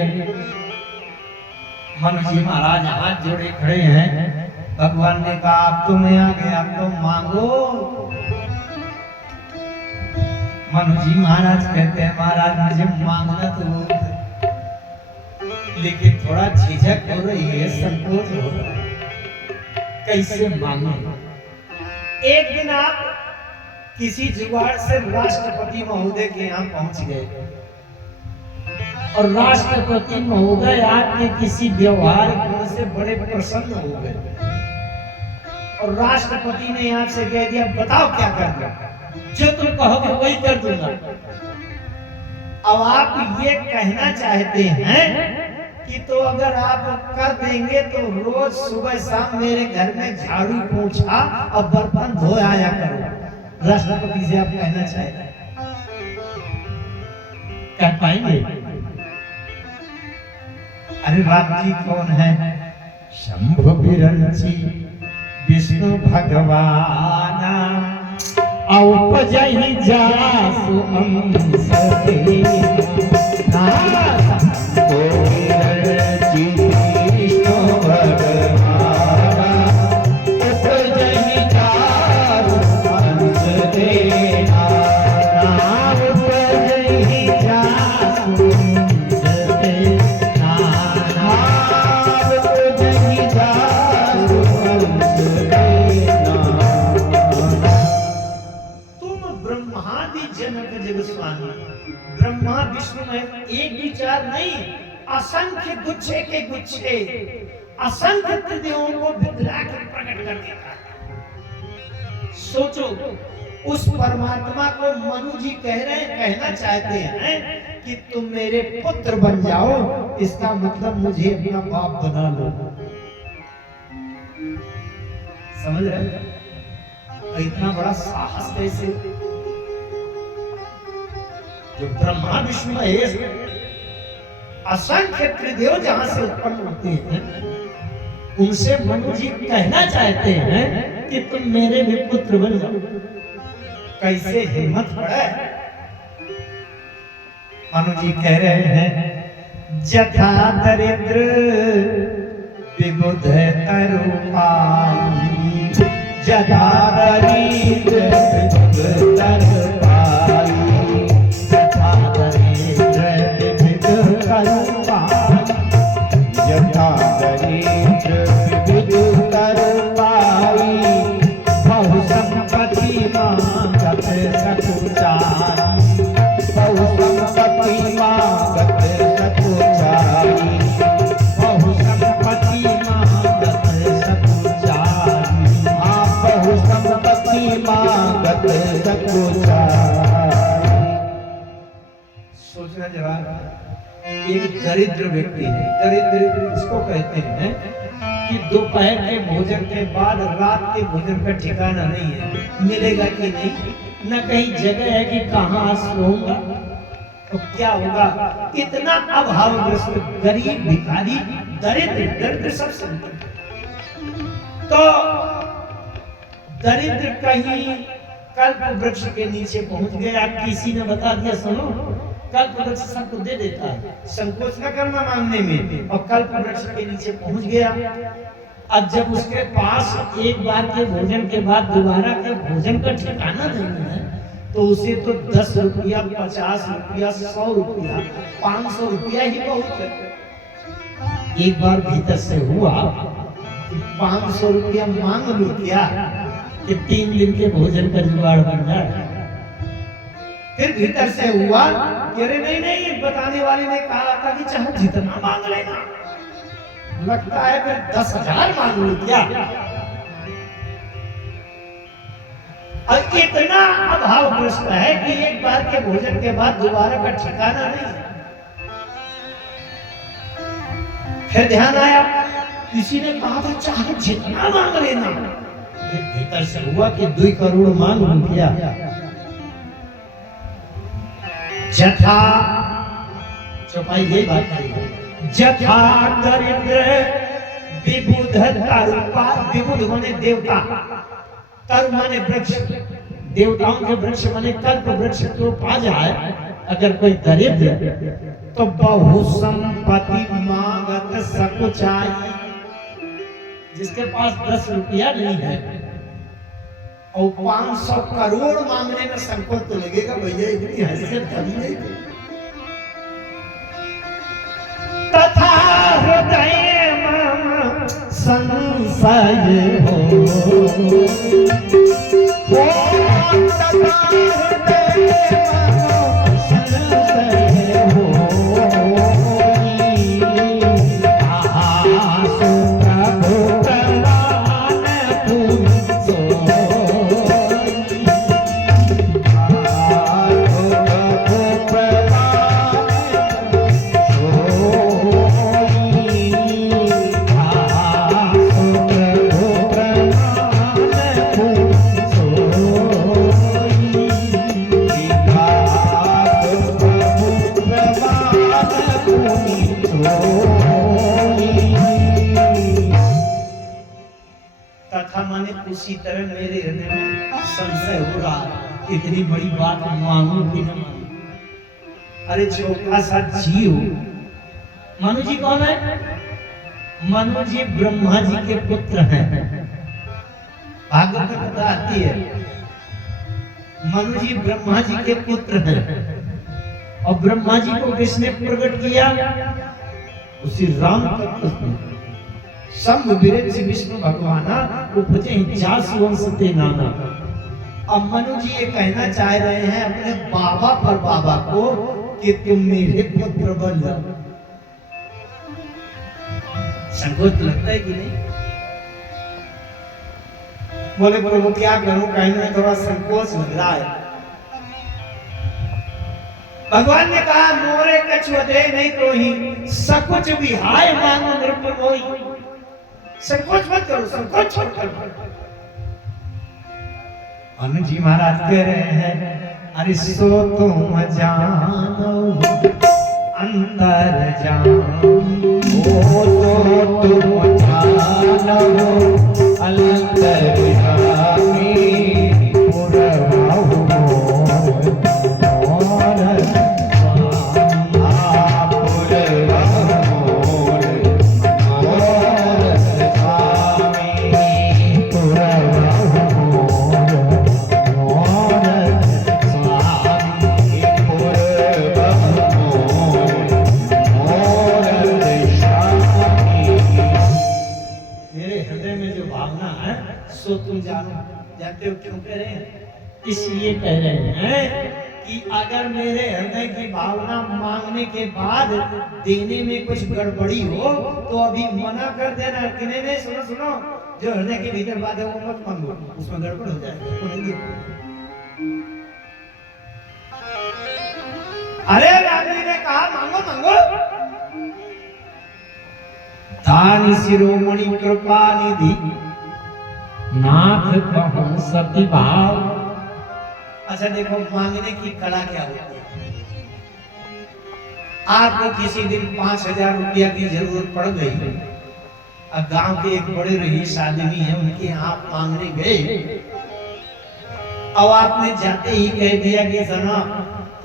मनु जी महाराज हाथ जोड़े खड़े हैं। भगवान ने कहा आप तो मैं आ गया, आप तो मांगो। मनु जी महाराज कहते हैं महाराज मुझे मांगना तो, लेकिन थोड़ा झिझक हो रही है, संकोच हो रहा है, कैसे मांगे। एक दिन आप किसी जुगाड़ से राष्ट्रपति महोदय के यहाँ पहुंच गए, और राष्ट्रपति महोदय आपके किसी व्यवहार गुण से बड़े प्रसन्न हो गए। और राष्ट्रपति ने यहाँ से कह दिया बताओ क्या कर दो, जो तुम कहोगे वही कर दूंगा। अब आप ये कहना चाहते हैं कि तो अगर आप कर देंगे तो रोज सुबह शाम मेरे घर में झाड़ू पोछा और बर्तन धो आया करो। राष्ट्रपति से आप कहना चाहते हैं, कर पाएंगे? अरे राम जी कौन है? शंभु बिरंची विष्णु भगवान औपजहि जासु अंश देना। शंभु बिरंची विष्णु भगवान औपजहि जासु अंश देना। औपजहि जासु ब्रह्मा विष्णु में एक विचार नहीं, असंख्य गुच्छे के गुच्छे असंख्य त्रिदेवों को विद्रा कर प्रकट कर देता है। सोचो, उस परमात्मा को मनु जी कहना चाहते हैं कि तुम मेरे पुत्र बन जाओ, इसका मतलब मुझे अपना बाप बना लो। समझ रहे? इतना बड़ा साहस कैसे? जो ब्रह्मा विष्णु महेश असंख्य त्रिदेव जहां से उत्पन्न होते हैं, उनसे मनु जी कहना चाहते हैं कि तुम मेरे भी पुत्र बन जाओ। कैसे हिम्मत पड़े? मनु जी कह रहे हैं, जथा दरिद्र विबुध तरुपाई, जथा दरिद्र विबुध तरुपाई, जथा दरिद्र विबुध तरुपाई, जथा दरिद्र विबुध तरुपाई, बहु संपत्ति मांगत सकुचारी, बहु संपत्ति मांगत सकुचारी, बहु संपत्ति मांगत सकुचारी, हाँ बहु संपत्ति मांगत सकुचारी। सोचना जरा, एक दरिद्र व्यक्ति है, दरिद्र इसको कहते हैं कि दोपहर के भोजन के बाद रात के भोजन का ठिकाना नहीं है, मिलेगा कि नहीं, न कहीं जगह है कि कहाँ सोऊंगा, तो क्या होगा? इतना अभावग्रस्त गरीब भिखारी दरिद्र, दरिद्र सबसे तो दरिद्र कहीं कल्प वृक्ष के नीचे पहुंच गया। किसी ने बता दिया, सुनो कल्प वृक्ष सबको दे देता है, संकोच न करना मांगने में, और कल्प वृक्ष के नीचे पहुंच गया। अब जब उसके पास एक बार के भोजन के बाद दोबारा के भोजन का ठिकाना नहीं है, तो उसे तो 10 रुपया, 50 रुपया, 100 रुपया, 500 रुपया ही बहुत है। एक बार भीतर से हुआ कि 500 रुपया मांग लो क्या, कि 3 दिन के भोजन का जुगाड़ बन जाए। फिर भीतर से हुआ कि अरे नहीं नहीं, बताने वाले ने कहा था कि चाहे जितना मांग लेना। लगता है फिर 10,000 मांग लो क्या। और इतना अभावग्रस्त है कि एक बार के भोजन के बाद दोबारा का ठिकाना नहीं। फिर ध्यान आया, किसी ने कहा था चाहे जितना मांग लेना। भीतर से हुआ कि 2 करोड़ मांग लो क्या। जथा चौपाई यही बात करेगी, जथा दरिद्र विबुध तरुपा, विबुध माने देवता, तरु माने वृक्ष, देवताओं के वृक्ष माने कल्प वृक्ष को पा जाए अगर कोई दरिद्र, तो बहु संपत्ति मांगत सकुचाई। जिसके पास 10 रुपया नहीं है और 500 करोड़ मांगने में संकोच तो लगेगा, भैया इतनी हैसियत कभी नहीं। तथा हृदय में संशय हो, तथा हृदय में संशय हो, आसु प्रभु प्रदान पूर्ण उसी तरह मेरे हृदय में संशय हो रहा है, इतनी बड़ी बात मांगू कि न मांगू। अरे छोटा सा जीव, मनु जी कौन है? मनु जी ब्रह्मा जी के पुत्र हैं। भागवत में कथा आती है, मनु जी ब्रह्मा जी के पुत्र हैं। और ब्रह्मा जी को किसने प्रकट किया? उसी राम तत्व में शंभ विरज विष्णु भगवाना उपजे जासु वंशते नाना। अब मनु जी ये कहना चाह रहे हैं अपने बाबा पर बाबा को कि तुम मेरे पुत्र बन जाओ। संकोच लगता है कि नहीं? बोले प्रभु क्या करूं, कहने में थोड़ा संकोच लग रहा है। भगवान ने कहा मोरे कछुआ दे नहीं तो ही सकुच विहाय मांगो नृप मोई। संकोच मत करो, संकोच मत करो। मनु जी महाराज कह रहे हैं अरे सो तुम जानो अंतर जानो, ओ तो तुम जानो अंतर जामी पुरवाहु क्यों कह रहे हैं? इसलिए कह रहे हैं कि अगर मेरे हृदय की भावना मांगने के बाद देने में कुछ गड़बड़ी हो तो अभी मना कर देना कि नहीं नहीं सुनो सुनो, जो हृदय के भीतर बात है वो मत मांगो, उसमें गड़बड़ हो जाएगा तो नहीं। अरे राम जी ने कहा मांगो मांगो। दानी शिरोमणि कृपा निधि नाथ कहूं सती भाव। अच्छा देखो मांगने की कला क्या होती है। आपको किसी दिन 5,000 रुपया की जरूरत पड़ गई, अब गांव के एक बड़े रईस आदमी है, उनके यहाँ आप मांगने गए। अब आपने जाते ही कह दिया कि जनाब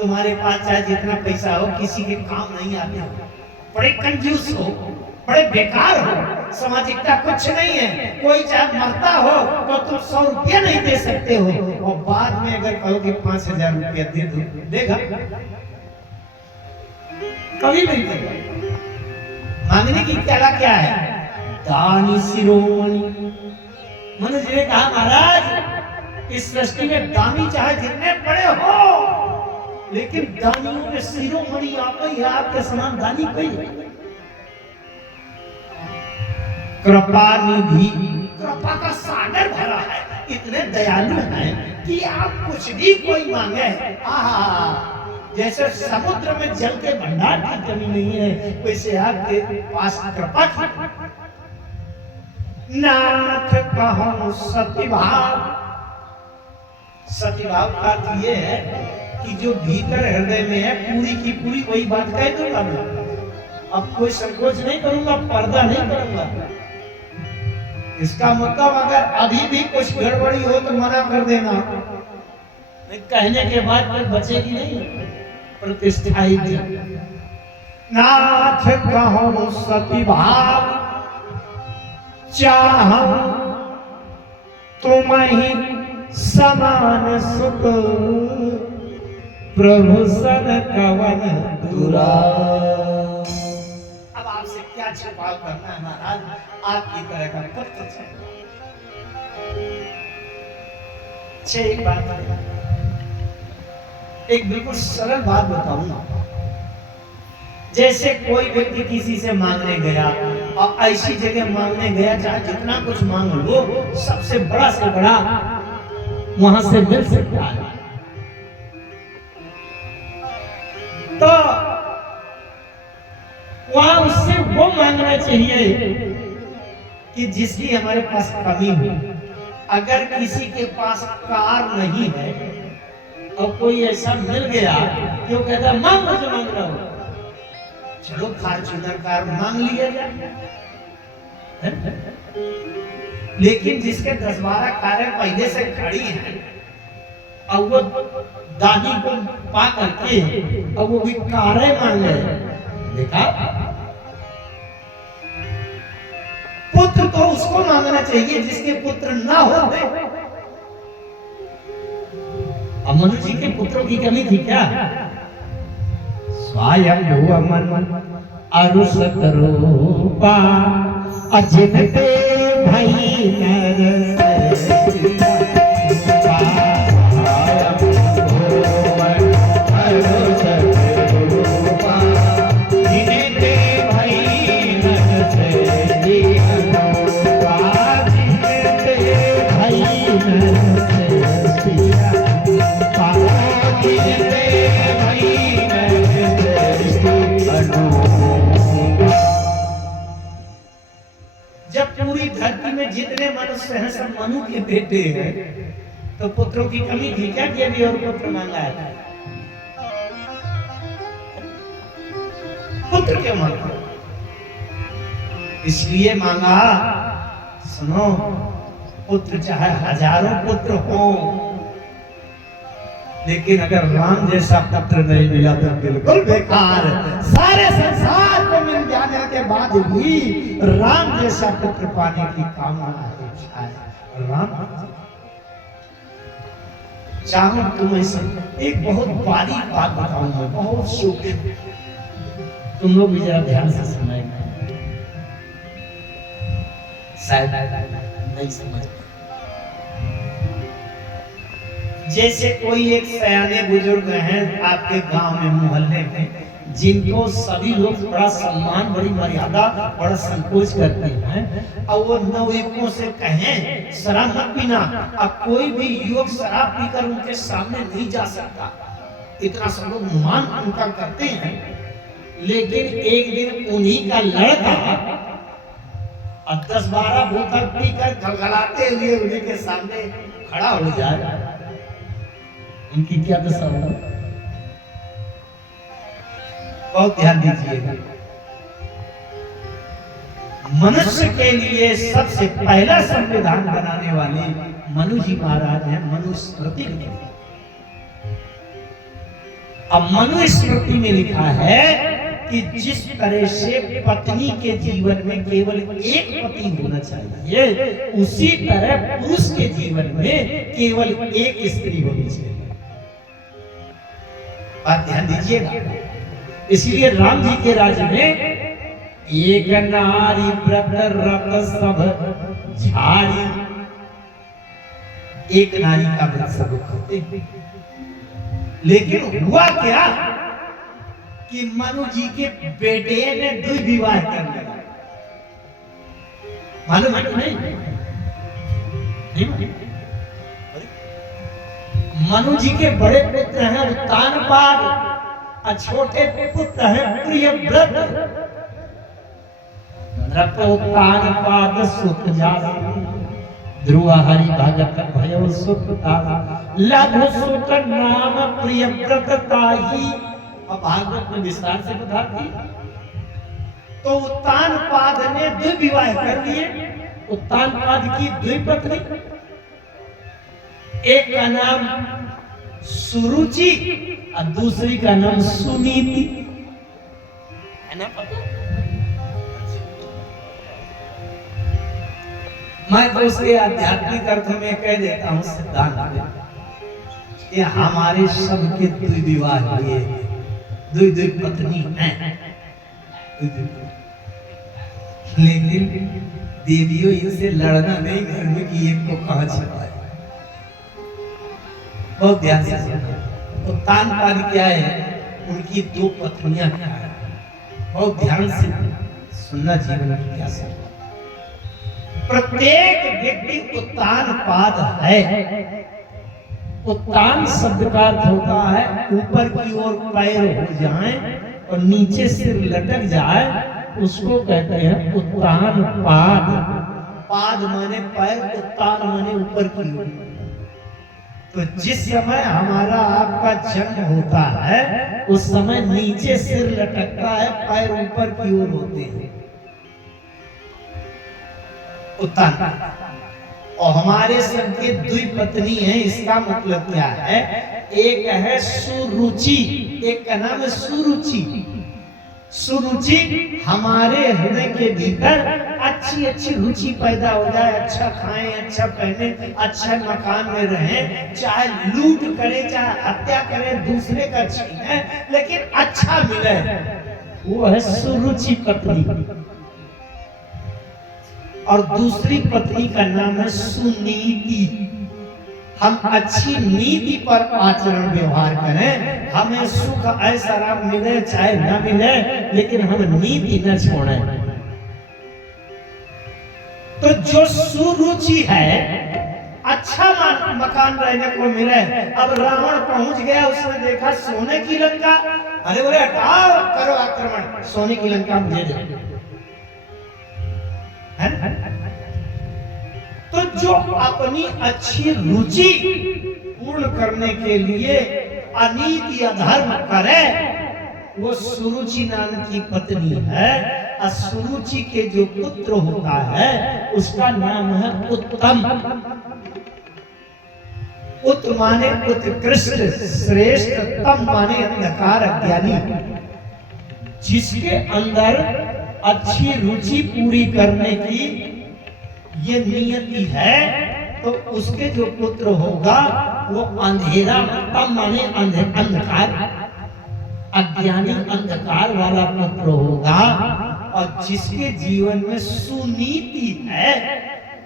तुम्हारे पास चाहे जितना पैसा हो किसी के काम नहीं आते हो, बड़े कंजूस हो, बड़े बेकार हो, सामाजिकता कुछ नहीं है, कोई चाहे मरता हो तो तुम 100 रुपया नहीं दे सकते हो, और बाद में अगर कहो कि 5,000 रुपया दे दो, देगा? कभी नहीं देगा। मांगने की कला क्या है? दानी शिरोमणि। मनु जी ने कहा महाराज इस सृष्टि में दानी चाहे जितने बड़े हो, लेकिन दानियों में शिरोमणि आप ही, आपके समान दानी कोई नहीं। कृपा निधि, कृपा का सागर भरा है, इतने दयालु हैं कि आप कुछ भी कोई मांगे, आहा, जैसे समुद्र में जल के भंडार की कमी नहीं है, वैसे आपके पास कृपा की। नाथ कहूं सतीभाव। सतीभाव का अर्थ ये है कि जो भीतर हृदय में है पूरी की पूरी वही बात कह दूंगा मैं, अब कोई संकोच नहीं करूंगा, पर्दा नहीं करूंगा। इसका मतलब अगर अभी भी कुछ गड़बड़ी हो तो मना कर देना, कहने के बाद फिर बचेगी नहीं प्रतिष्ठा ही। नाथ कहूं सती भाव चाह तुम ही समान सुख प्रभु सन कवन दुरा। अब आपसे क्या छिपाव करना है महाराज, आपकी तरह का पुत्र चाहिए। एक बात है, एक बिल्कुल सरल बात बताऊंगा। जैसे कोई व्यक्ति किसी से मांगने गया और ऐसी जगह मांगने गया चाहे जितना कुछ मांग लो, सबसे बड़ा से बड़ा वहां से मिल सकता है, तो वहां उससे वो मांगना चाहिए कि जिसकी हमारे पास कमी हो। अगर किसी के पास कार नहीं है और कोई ऐसा मिल गया कि वो कहता मांग मुझे मांग रहा हो, चलो फॉर्च्यूनर कार मांग लिया जाए। लेकिन जिसके 10-12 कारें पहले से खड़ी हैं और वो दादी को पा करके और वो भी कारें मांगे, देखा पुत्र तो उसको मांगना चाहिए जिसके पुत्र ना होते। अब मनु जी के पुत्रों की कमी थी क्या? स्वयं अमन अरुष रूपा अजिनते भई नर जितने मनुष्य हैं सब मनु के बेटे हैं, तो पुत्रों की कमी थी क्या कि अभी और पुत्र मांगा है? पुत्र क्यों मांगा? इसलिए मांगा, सुनो, पुत्र चाहे हजारों पुत्र हो, लेकिन अगर राम जैसा पुत्र नहीं मिला तो बिल्कुल बेकार। सारे संसार को मिल जाने के बाद भी राम जैसा पुत्र पाने की कामना है। राम चाहो तुम्हें सब एक बहुत बारीक बात बताऊंगा, बहुत सूक्ष्म, तुम लोग भी जरा ध्यान से सुनाएंगे, शायद नहीं समझ। जैसे कोई एक सयाने बुजुर्ग हैं आपके गांव में, मोहल्ले में, जिनको सभी लोग बड़ा सम्मान, बड़ी मर्यादा, बड़ा संकोच करते हैं, और वो नवयुवकों से कहें शराब मत पीना, अब कोई भी युवक शराब पीकर उनके सामने नहीं जा सकता, इतना सब लोग मान उनका करते हैं। लेकिन एक दिन उन्हीं का लड़का 10-12 बोतल पीकर गलगलाते हुए उन्हीं के सामने खड़ा हो जाए, उनकी क्या दशा होगी? बहुत ध्यान दीजिएगा। मनुष्य के लिए सबसे पहला संविधान बनाने वाले मनु जी महाराज हैं, मनुस्मृति। अब मनुस्मृति में लिखा है कि जिस तरह से पत्नी के जीवन में केवल एक पति होना चाहिए, उसी तरह पुरुष के जीवन में केवल एक स्त्री होनी चाहिए। बात ध्यान दीजिएगा। इसलिए राम जी के राज्य में एक नारी व्रत रत सब झाड़ी, एक नारी का व्रत सब करते। लेकिन हुआ क्या कि मनु जी के बेटे ने 2 विवाह कर लिया। मालूम है नहीं? मनु जी के बड़े पुत्र हैं उत्तानपाद और छोटे पुत्र हैं प्रियव्रत। उत्तानपाद सुख जासी ध्रुव हरि भगत भयो सुखता लघु सुख नाम प्रियव्रत ताही। अब भागवत में विस्तार से बताती। तो उत्तानपाद ने 2 विवाह कर लिए। उत्तानपाद की 2 पत्नी, एक का नाम सुरुचि और दूसरी का नाम सुनीति, है ना पता? मैं तो उसके आध्यात्मिक अर्थ में कह देता हूँ सिद्धांत में कि हमारे सबके 2 विवाह हुए, 2 पत्नी हैं, लेकिन देवियों इनसे लड़ना नहीं घर में कि एक को कहाँ छिपाए। बहुत ध्यान से सुनना। उत्तानपाद क्या है, उनकी 2 पत्नियां क्या है, बहुत ध्यान से सुनना। जीवन में क्या सब प्रत्येक व्यक्ति उत्तानपाद है। उत्तान शब्द का अर्थ होता है ऊपर की ओर पैर हो जाए और नीचे सिर लटक जाए, उसको कहते हैं उत्तानपाद। पाद माने पैर, उत्तान माने ऊपर की ओर। तो जिस समय हमारा आपका जन्म होता है उस समय नीचे सिर लटकता है, पैर ऊपर की ओर होते हैं, उत्तान। और हमारे सबके दुई पत्नी है, इसका मतलब क्या है? एक है सुरुचि, एक का नाम है सुरुचि। सुरुचि हमारे हृदय के भीतर अच्छी अच्छी रुचि पैदा हो जाए, अच्छा खाएं, अच्छा पहने, अच्छा मकान में रहें, चाहे लूट करें, चाहे हत्या करें, दूसरे का छीने, लेकिन अच्छा मिले, वो है सुरुचि पत्नी। और दूसरी पत्नी का नाम है सुनीति। हम अच्छी नीति पर आचरण व्यवहार करें, हमें सुख ऐसा राम मिले चाहे न मिले, लेकिन हम नीति न छोड़े। तो जो सुरुचि है, अच्छा मकान रहने को मिले। अब रावण पहुंच गया, उसने देखा सोने की लंका, अरे बोले हटाओ, करो आक्रमण, सोने की लंका मुझे दे। तो जो अपनी अच्छी रुचि पूर्ण करने के लिए अनीति अधर्म करे, वो सुरुचि नाम की पत्नी है। और सुरुचि के जो पुत्र होता है, उसका नाम है उत्तम। उत माने उत्कृष्ट, श्रेष्ठ, तम माने अंधकार अज्ञानी। जिसके अंदर अच्छी रुचि पूरी करने की ये नियति है, तो उसके जो पुत्र होगा वो अंधेरा, तम माने अंधकार, अज्ञानी अंधकार वाला पुत्र होगा। और जिसके जीवन में सुनीति है,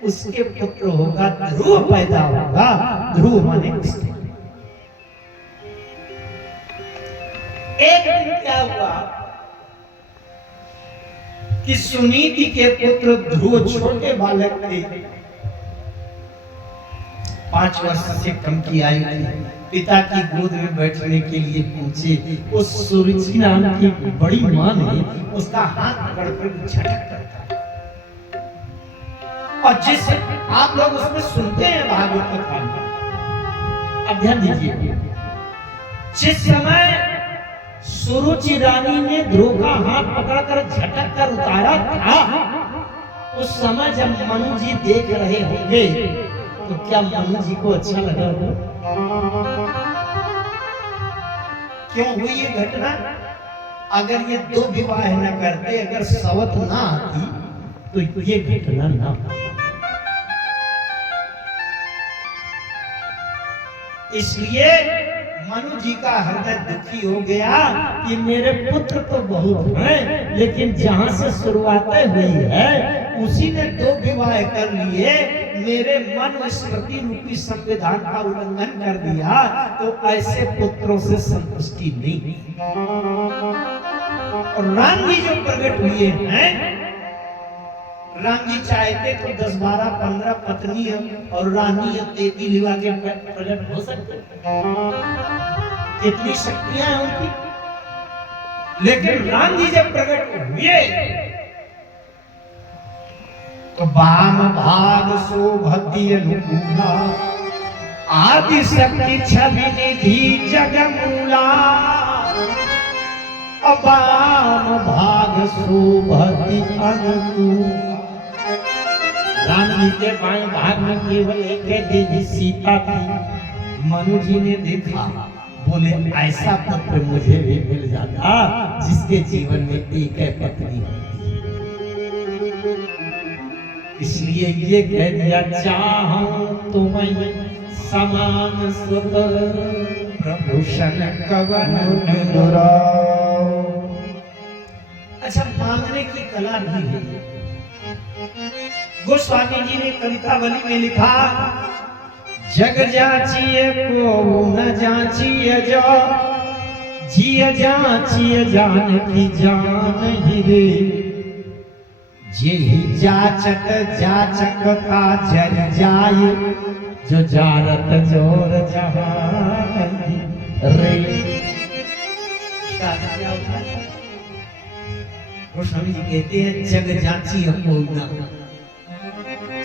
उसके पुत्र होगा ध्रुव पैदा होगा। ध्रुव माने एक दिन क्या हुआ कि सुनीति के पुत्र ध्रुव छोटे बालक थे, 5 वर्ष से कम की आयु थी। पिता की गोद में बैठने के लिए पहुंचे। उस सुरुचि नाम की बड़ी मां ने उसका हाथ पकड़कर झटक करता। और जिस आप लोग उसमें सुनते हैं भागवत कथा में, अब ध्यान दीजिए, जिस समय सुरुचि रानी ने ध्रुव का हाथ पकड़कर झटक कर उतारा था, उस समय जब मनु जी देख रहे होंगे, तो क्या मनु जी को अच्छा लगा होगा? क्यों हुई ये घटना? अगर ये 2 विवाह न करते, अगर सवत ना आती, तो ये घटना ना होती। इसलिए मनु जी का हृदय दुखी हो गया कि मेरे पुत्र तो बहुत हैं, लेकिन जहां से शुरुआतें हुई है उसी ने 2 विवाह कर लिए, मेरे मन स्मृति रूपी संविधान का उल्लंघन कर दिया, तो ऐसे पुत्रों से संतुष्टि नहीं। और राम जी जो प्रकट हुए हैं, राम जी चाहते तो 10, 12, 15 पत्नी और रानी देवी लिवा के प्रकट हो सकते, कितनी शक्तियां हैं उनकी। लेकिन राम जी जब प्रकट हुए तो वाम भाग शोभति अनुकूला, आदि शक्ति छवि निधि जगमूला। वाम भाग शोभति अनुकूला, राम जी के बाएं भाग में केवल एक देवी सीता थी। मनु जी ने देखा, बोले ऐसा पुत्र मुझे भी मिल जाता जिसके जीवन में एक है पत्नी होती। इसलिए ये कह दिया, चाहूं तुम्हें समान सुत प्रभूषण कवन दुराव। अच्छा, मांगने की कला भी है। गोस्वामी जी ने कवितावली में लिखा, जग जाचिए को न जाचिए जो, जिय जाचिए जान की जान ही रे। जेहि जाचक जाचकता जर जाय, जो जारत जोर जहान रे। गोस्वामी जी कहते हैं, जग जाचिए को न,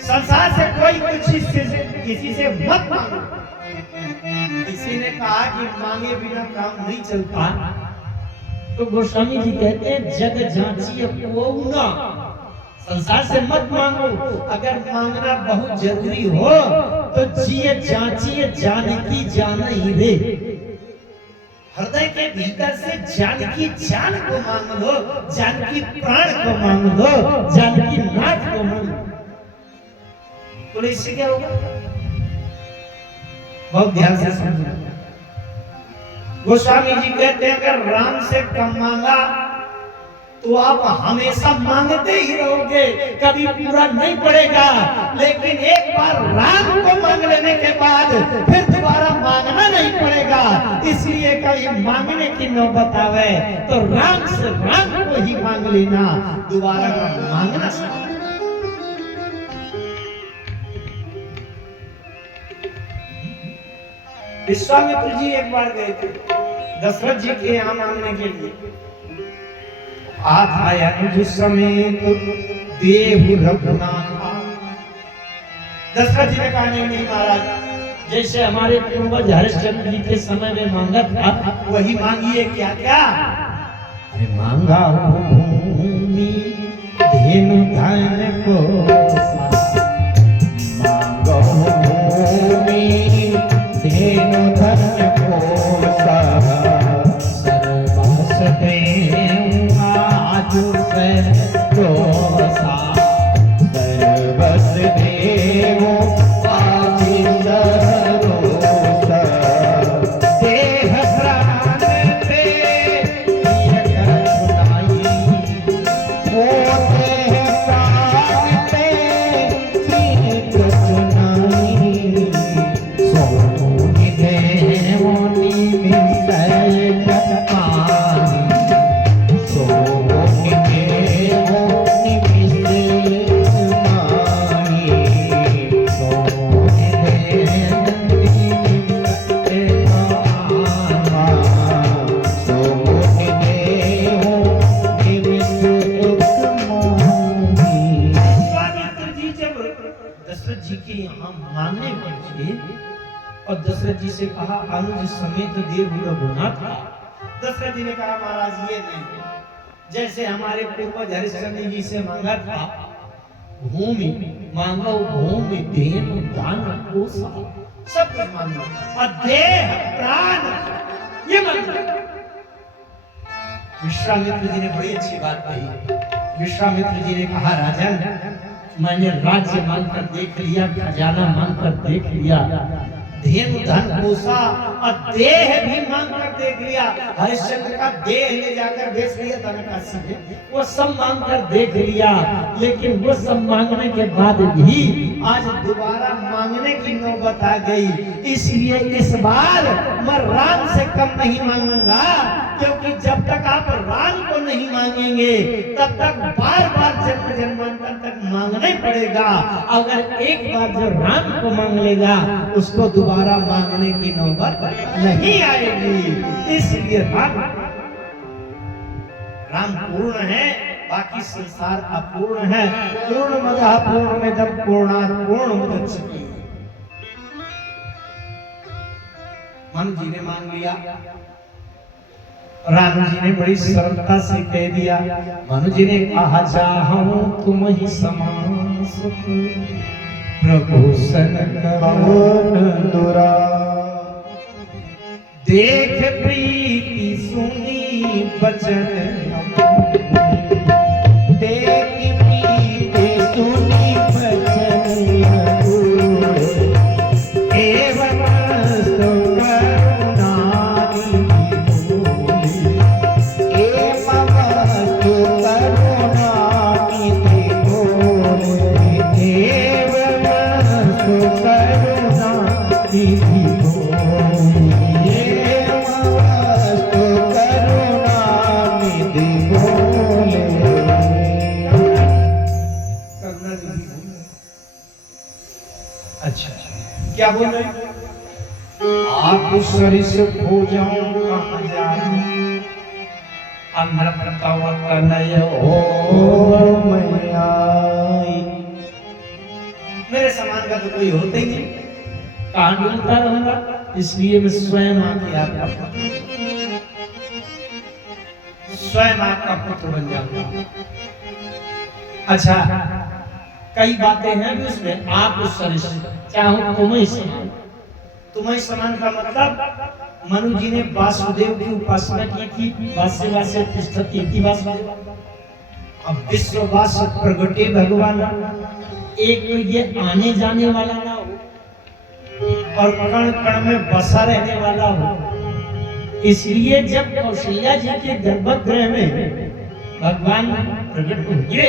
संसार से कोई किसी से मत मांगो। किसी ने कहा कि मांगे बिना काम नहीं चलता, तो गोस्वामी जी कहते हैं, जग जांचिए को न, संसार से मत मांगो। अगर मांगना बहुत जरूरी हो तो जिए जांचिए जानकी जान ही रे। हृदय के भीतर से जानकी जान को मांग लो, जानकी प्राण को मांग लो, जानकी नाथ को मांग लो। तो इससे क्या होगा? बहुत ध्यान से समझना। गोस्वामी जी कहते हैं अगर राम से कम मांगा तो आप हमेशा मांगते ही रहोगे, कभी पूरा नहीं पड़ेगा। लेकिन एक बार राम को मांग लेने के बाद फिर दोबारा मांगना नहीं पड़ेगा। इसलिए कभी मांगने की नौबत आवे तो राम से राम को ही मांग लेना, दोबारा का मांगना समझ। विश्वामित्र जी एक बार गए थे दशरथ जी के यहाँ मांगने के लिए। आया अनुज समेत देहु रघुनाथ। दशरथ जी ने कहा नहीं महाराज, जैसे हमारे पूर्वज हरिश्चंद्र जी के समय में मांगा था वही मांगिए। क्या क्या? अरे मांगा भूमि धेनु धन को, मांगो भूमि धेनु धन को, सर्वस देव आज से दोसा, सर्वस देव आज सरोसा, देह प्राण पे ये करुणाई, वो देह प्राण पे ये करुणाई, सोनी देवनी मिसय कपानी, सोनी देवनी मिसय कपानी, सोनी देवनी मिसय कपानी, सोनी देवनी मिसय कपानी। स्वामित्र जी जब दशरथ जी के यहाँ मांगने पहुंचे और दशरथ जी से कहा अनुज समेत देव रघुनाथ। दशरथ जी ने कहा महाराज ये नहीं, जैसे हमारे पूर्वज हरिश्चंद्र जी से मांगा था, भूमि मांगो भूमि धेनु दान कोसा, सब कुछ मांगो और देह प्राण ये मांगो। विश्वामित्र जी ने बड़ी अच्छी बात कही। विश्वामित्र जी ने कहा राजन, मैंने राज्य मांगकर देख लिया, खजाना मांगकर देख लिया, धेनु धन कोसा और देह भी मांगकर देख लिया। हरिश्चंद्र का देह ले जाकर बेच लिया था ना काशी में, वो सब मांगकर देख लिया। लेकिन वो सब मांगने के बाद भी आज दोबारा मांगने की नौबत आ गई। इसलिए इस बार मैं राम से कम नहीं मांगूंगा, क्योंकि जब तक आप राम को नहीं मांगेंगे तब तक बार बार जन्म जन्मांतर तक मांगना ही पड़ेगा। अगर एक बार जो राम को मांग लेगा उसको दोबारा मांगने की नौबत नहीं आएगी। इसलिए राम पूर्ण है, बाकी संसार अपूर्ण है। पूर्ण मदः पूर्णमिदं पूर्णात् पूर्णमुदच्यते। मनु जी ने मांग लिया, राम जी ने बड़ी सरलता से कह दिया। मनु जी ने कहा चाहूं तुम ही समान सुख, प्रभु सन कवन दुरा, देख प्रीति सुनी बचन, देख प्रीति सुनी बचन एवं क्या बोल रहे? आप सरिस हो जाओ कहाँ जाए, तनय हो मैया। मेरे समान का तो कोई होता ही नहीं, कहाँ ढूंढता रहूंगा। इसलिए मैं स्वयं आके आपका स्वयं आपका पुत्र बन जाऊंगा। अच्छा, कई बातें हैं भी उसमें। आप उस सरिस चाहो तुम्हें समान। तुम्हें समान का मतलब मनु जी ने वासुदेव की उपासना की थी। वास्य तिष्ठति इति वासुदेव। अब विश्ववास प्रगटे भगवान, एक तो ये आने जाने वाला ना हो और कण कण में बसा रहने वाला हो। इसलिए जब कौशल्या जी के गर्भगृह में भगवान प्रकट हुए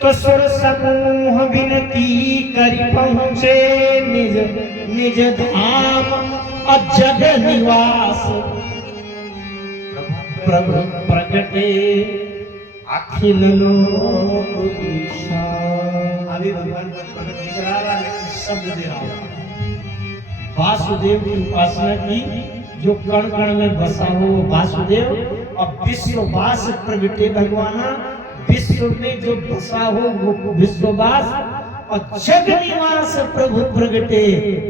तो सुर समूह विनती करी पहुँचे निज निज धाम अजग निवास। प्रभु प्रगटे अखिल लोक विशाल। अभी भगवान को प्रकट नहीं करा रहा लेकिन शब्द दे रहा हूं। वासुदेव की उपासना की, जो कण कण में बसा हो वासुदेव, और विश्ववास प्रगटे भगवान, विश्व में जो बसा हो वो विश्ववास, और जग निवास प्रभु प्रगटे,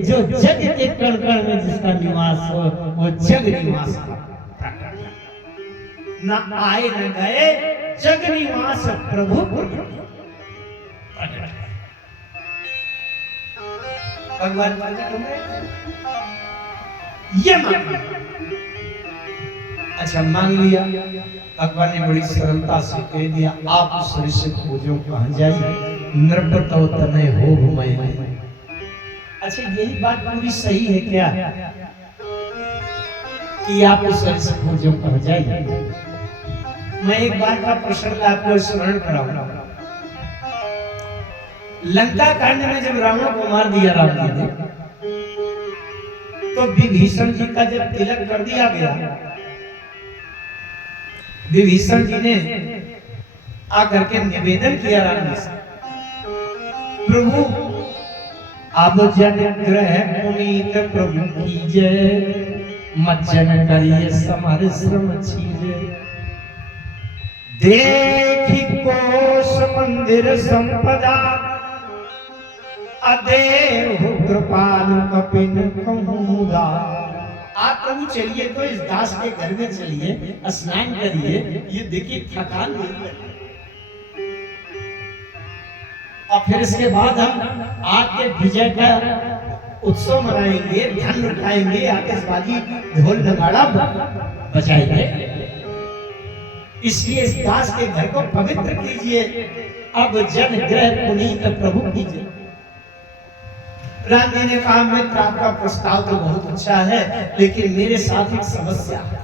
जो जग के कण कण में जिसका निवास हो वो जग निवास न आए न गए, जग निवास प्रभु प्रगटे। भगवान प्रकट हुए ये मांग। अच्छा, मांग लिया। भगवान ने बड़ी सरलता से कह दिया, आप उस ऋषि खोजो कहां जाइए, नृपतो तनय हो घुमाए। अच्छा, यही बात पूरी सही है क्या कि आप उस ऋषि खोजो कहां जाइए? मैं एक बार का प्रसंग आपको स्मरण कराऊंगा। लंका कांड में जब रावण को मार दिया राम जी ने, तो विभीषण जी का जब तिलक कर दिया गया, विभीषण जी ने आकर के निवेदन किया राम जी से, प्रभु अब जन ग्रह पुनीत प्रभु कीजय, मज्जन करिए समर श्रम छीजे। देखी कोश मंदिर संपदा, अदेहु कृपाल कपिन कहूँगा। आप प्रभु चलिए तो इस दास के घर में चलिए, स्नान करिए, ये देखिए थकान नहीं है। और फिर इसके बाद हम आके विजय का उत्सव मनाएंगे, धन उठाएंगे, आतिशबाजी ढोल नगाड़ा बजाएंगे। इसलिए इस दास के घर को पवित्र कीजिए, अब जन ग्रह पुनीत प्रभु कीजिए। राम जी ने कहा, मित्र आपका प्रस्ताव तो बहुत अच्छा है, लेकिन मेरे साथ एक समस्या है।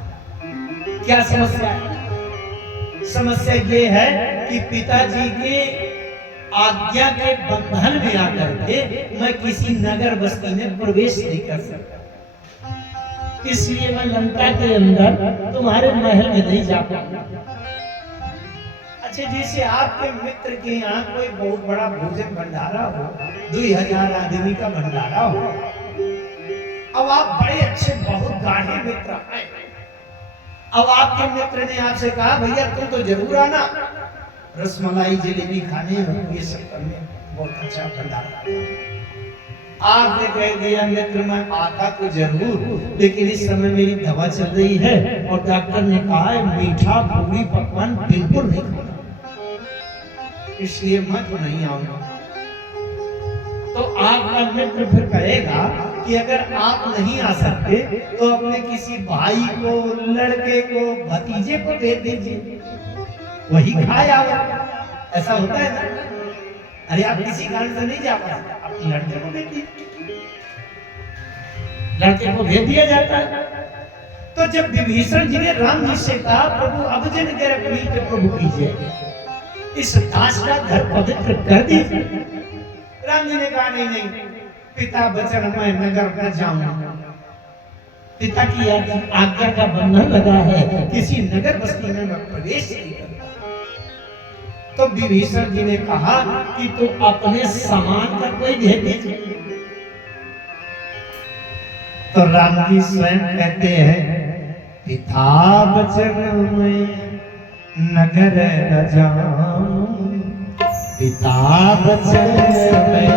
क्या समस्या है? समस्या ये है कि पिताजी के आज्ञा के बंधन में आकर के मैं किसी नगर बस्ती में प्रवेश नहीं कर सकता, इसलिए मैं लंका के अंदर तुम्हारे महल में नहीं जा पाऊंगा। अच्छा, जैसे आपके मित्र के यहाँ कोई बहुत बड़ा भोजन भंडारा हो, 2000 आदमी का भंडारा हो, अब आप बड़े अच्छे बहुत गाढ़े मित्र हैं, अब आपके मित्र ने आपसे कहा, भैया तुम तो जरूर आना, रसमलाई जलेबी खाने ये सब करने, बहुत अच्छा भंडारा। आपने कह दिया, मित्र मैं आता तो जरूर, लेकिन इस समय मेरी दवा चल रही है और डॉक्टर ने कहा है मीठा पूरी पकवान बिल्कुल नहीं खाना, इसलिए मैं तो नहीं आऊंगा। तो आपका मित्र फिर कहेगा कि अगर आप नहीं आ सकते तो अपने किसी भाई को, लड़के को, भतीजे को दे दीजिए, वही खाए आएगा। ऐसा होता है ना? अरे आप किसी कारण से नहीं जा पाए, अपने लड़के को भेज दीजिए, लड़के को भेज दिया जाता है। तो जब विभीषण जी ने राम जी से कहा, प्रभु अब जन ग्रह पुनीत प्रभु कीजिए, इस दास का घर पवित्र कर दीजिए, राम जी ने कहा नहीं नहीं, पिता वचन मैं नगर न जाऊंगा, पिता की आज्ञा का बंधन लगा है, किसी नगर बस्ती में मैं प्रवेश नहीं करूंगा। तो विभीषण जी ने कहा कि तू अपने सामान का कोई भेज दीजिए। तो राम जी स्वयं कहते हैं, पिता वचन में नगर न जाऊं, पिता वचन में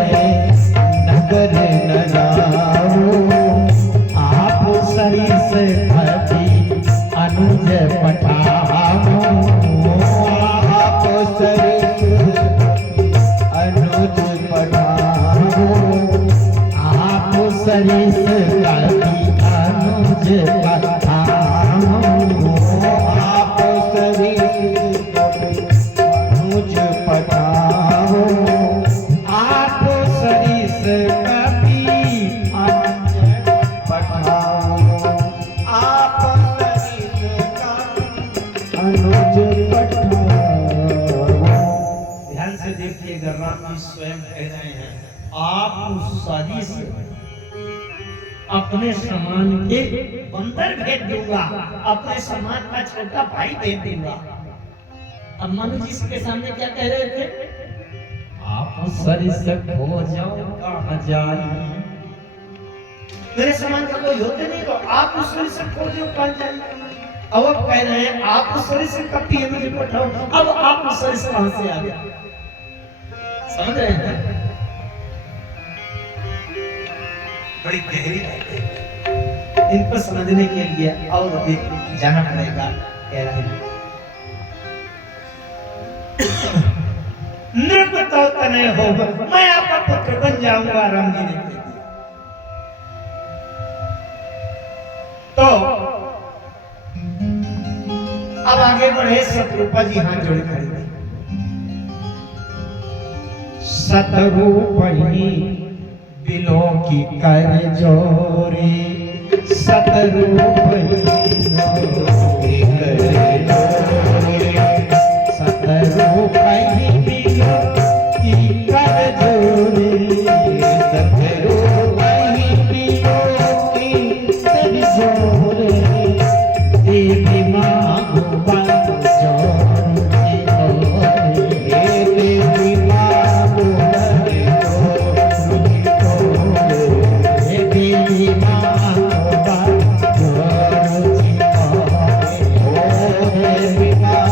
नगर न जाऊं, आप सरिस अनुज पठाऊं, आप सरिस सरिस कपि अनुज पठाओ आप सरिस कपि अनुज पठाओ आप सरिस कपि अनुज पठाओ आप सरिस कपि अनुज पठाओ। ध्यान से देखिएगा, राम जी स्वयं कह रहे हैं आप सरिस अपने समान के बंदर भेज दूंगा, अपने समान का छोटा भाई भेज दूंगा। अब मनु जी के सामने क्या कह रहे थे? आप सरिस खो जाओ कहाँ जाई, मेरे समान का कोई होते नहीं तो आप उस सरिस खो जाओ कहाँ जाई। अब कह रहे हैं आप उस सरिस कपि अनुज पठाओ। अब आप उस सरिस कहाँ से आ गया? समझ रहे हैं? बड़ी गहरी बात है, इनको समझने के लिए और भी जाना पड़ेगा। कह रहे हैं नृप तो तनय हो, मैं आपका पुत्र बन जाऊंगा, राम जी ने कह दिया। तो अब आगे बढ़े, शत्रुपा जी हाथ जोड़ खड़ी हुई। सतरूपहि बिलो की कर जोरे सतरूपहि बिलो की कर जोरे सतरूपहि बिलो की कर जोरे सतरूपहि बिलो की कर जोरे देवी माँ गोपाल जोरे देवी माँ गोपाल देवी माँ गोपाल देवी माँ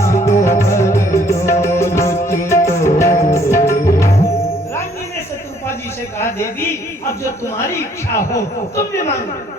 रानी ने शत्रुपा जी से कहा, देवी अब जो तुम्हारी इच्छा हो तुम भी मांगो।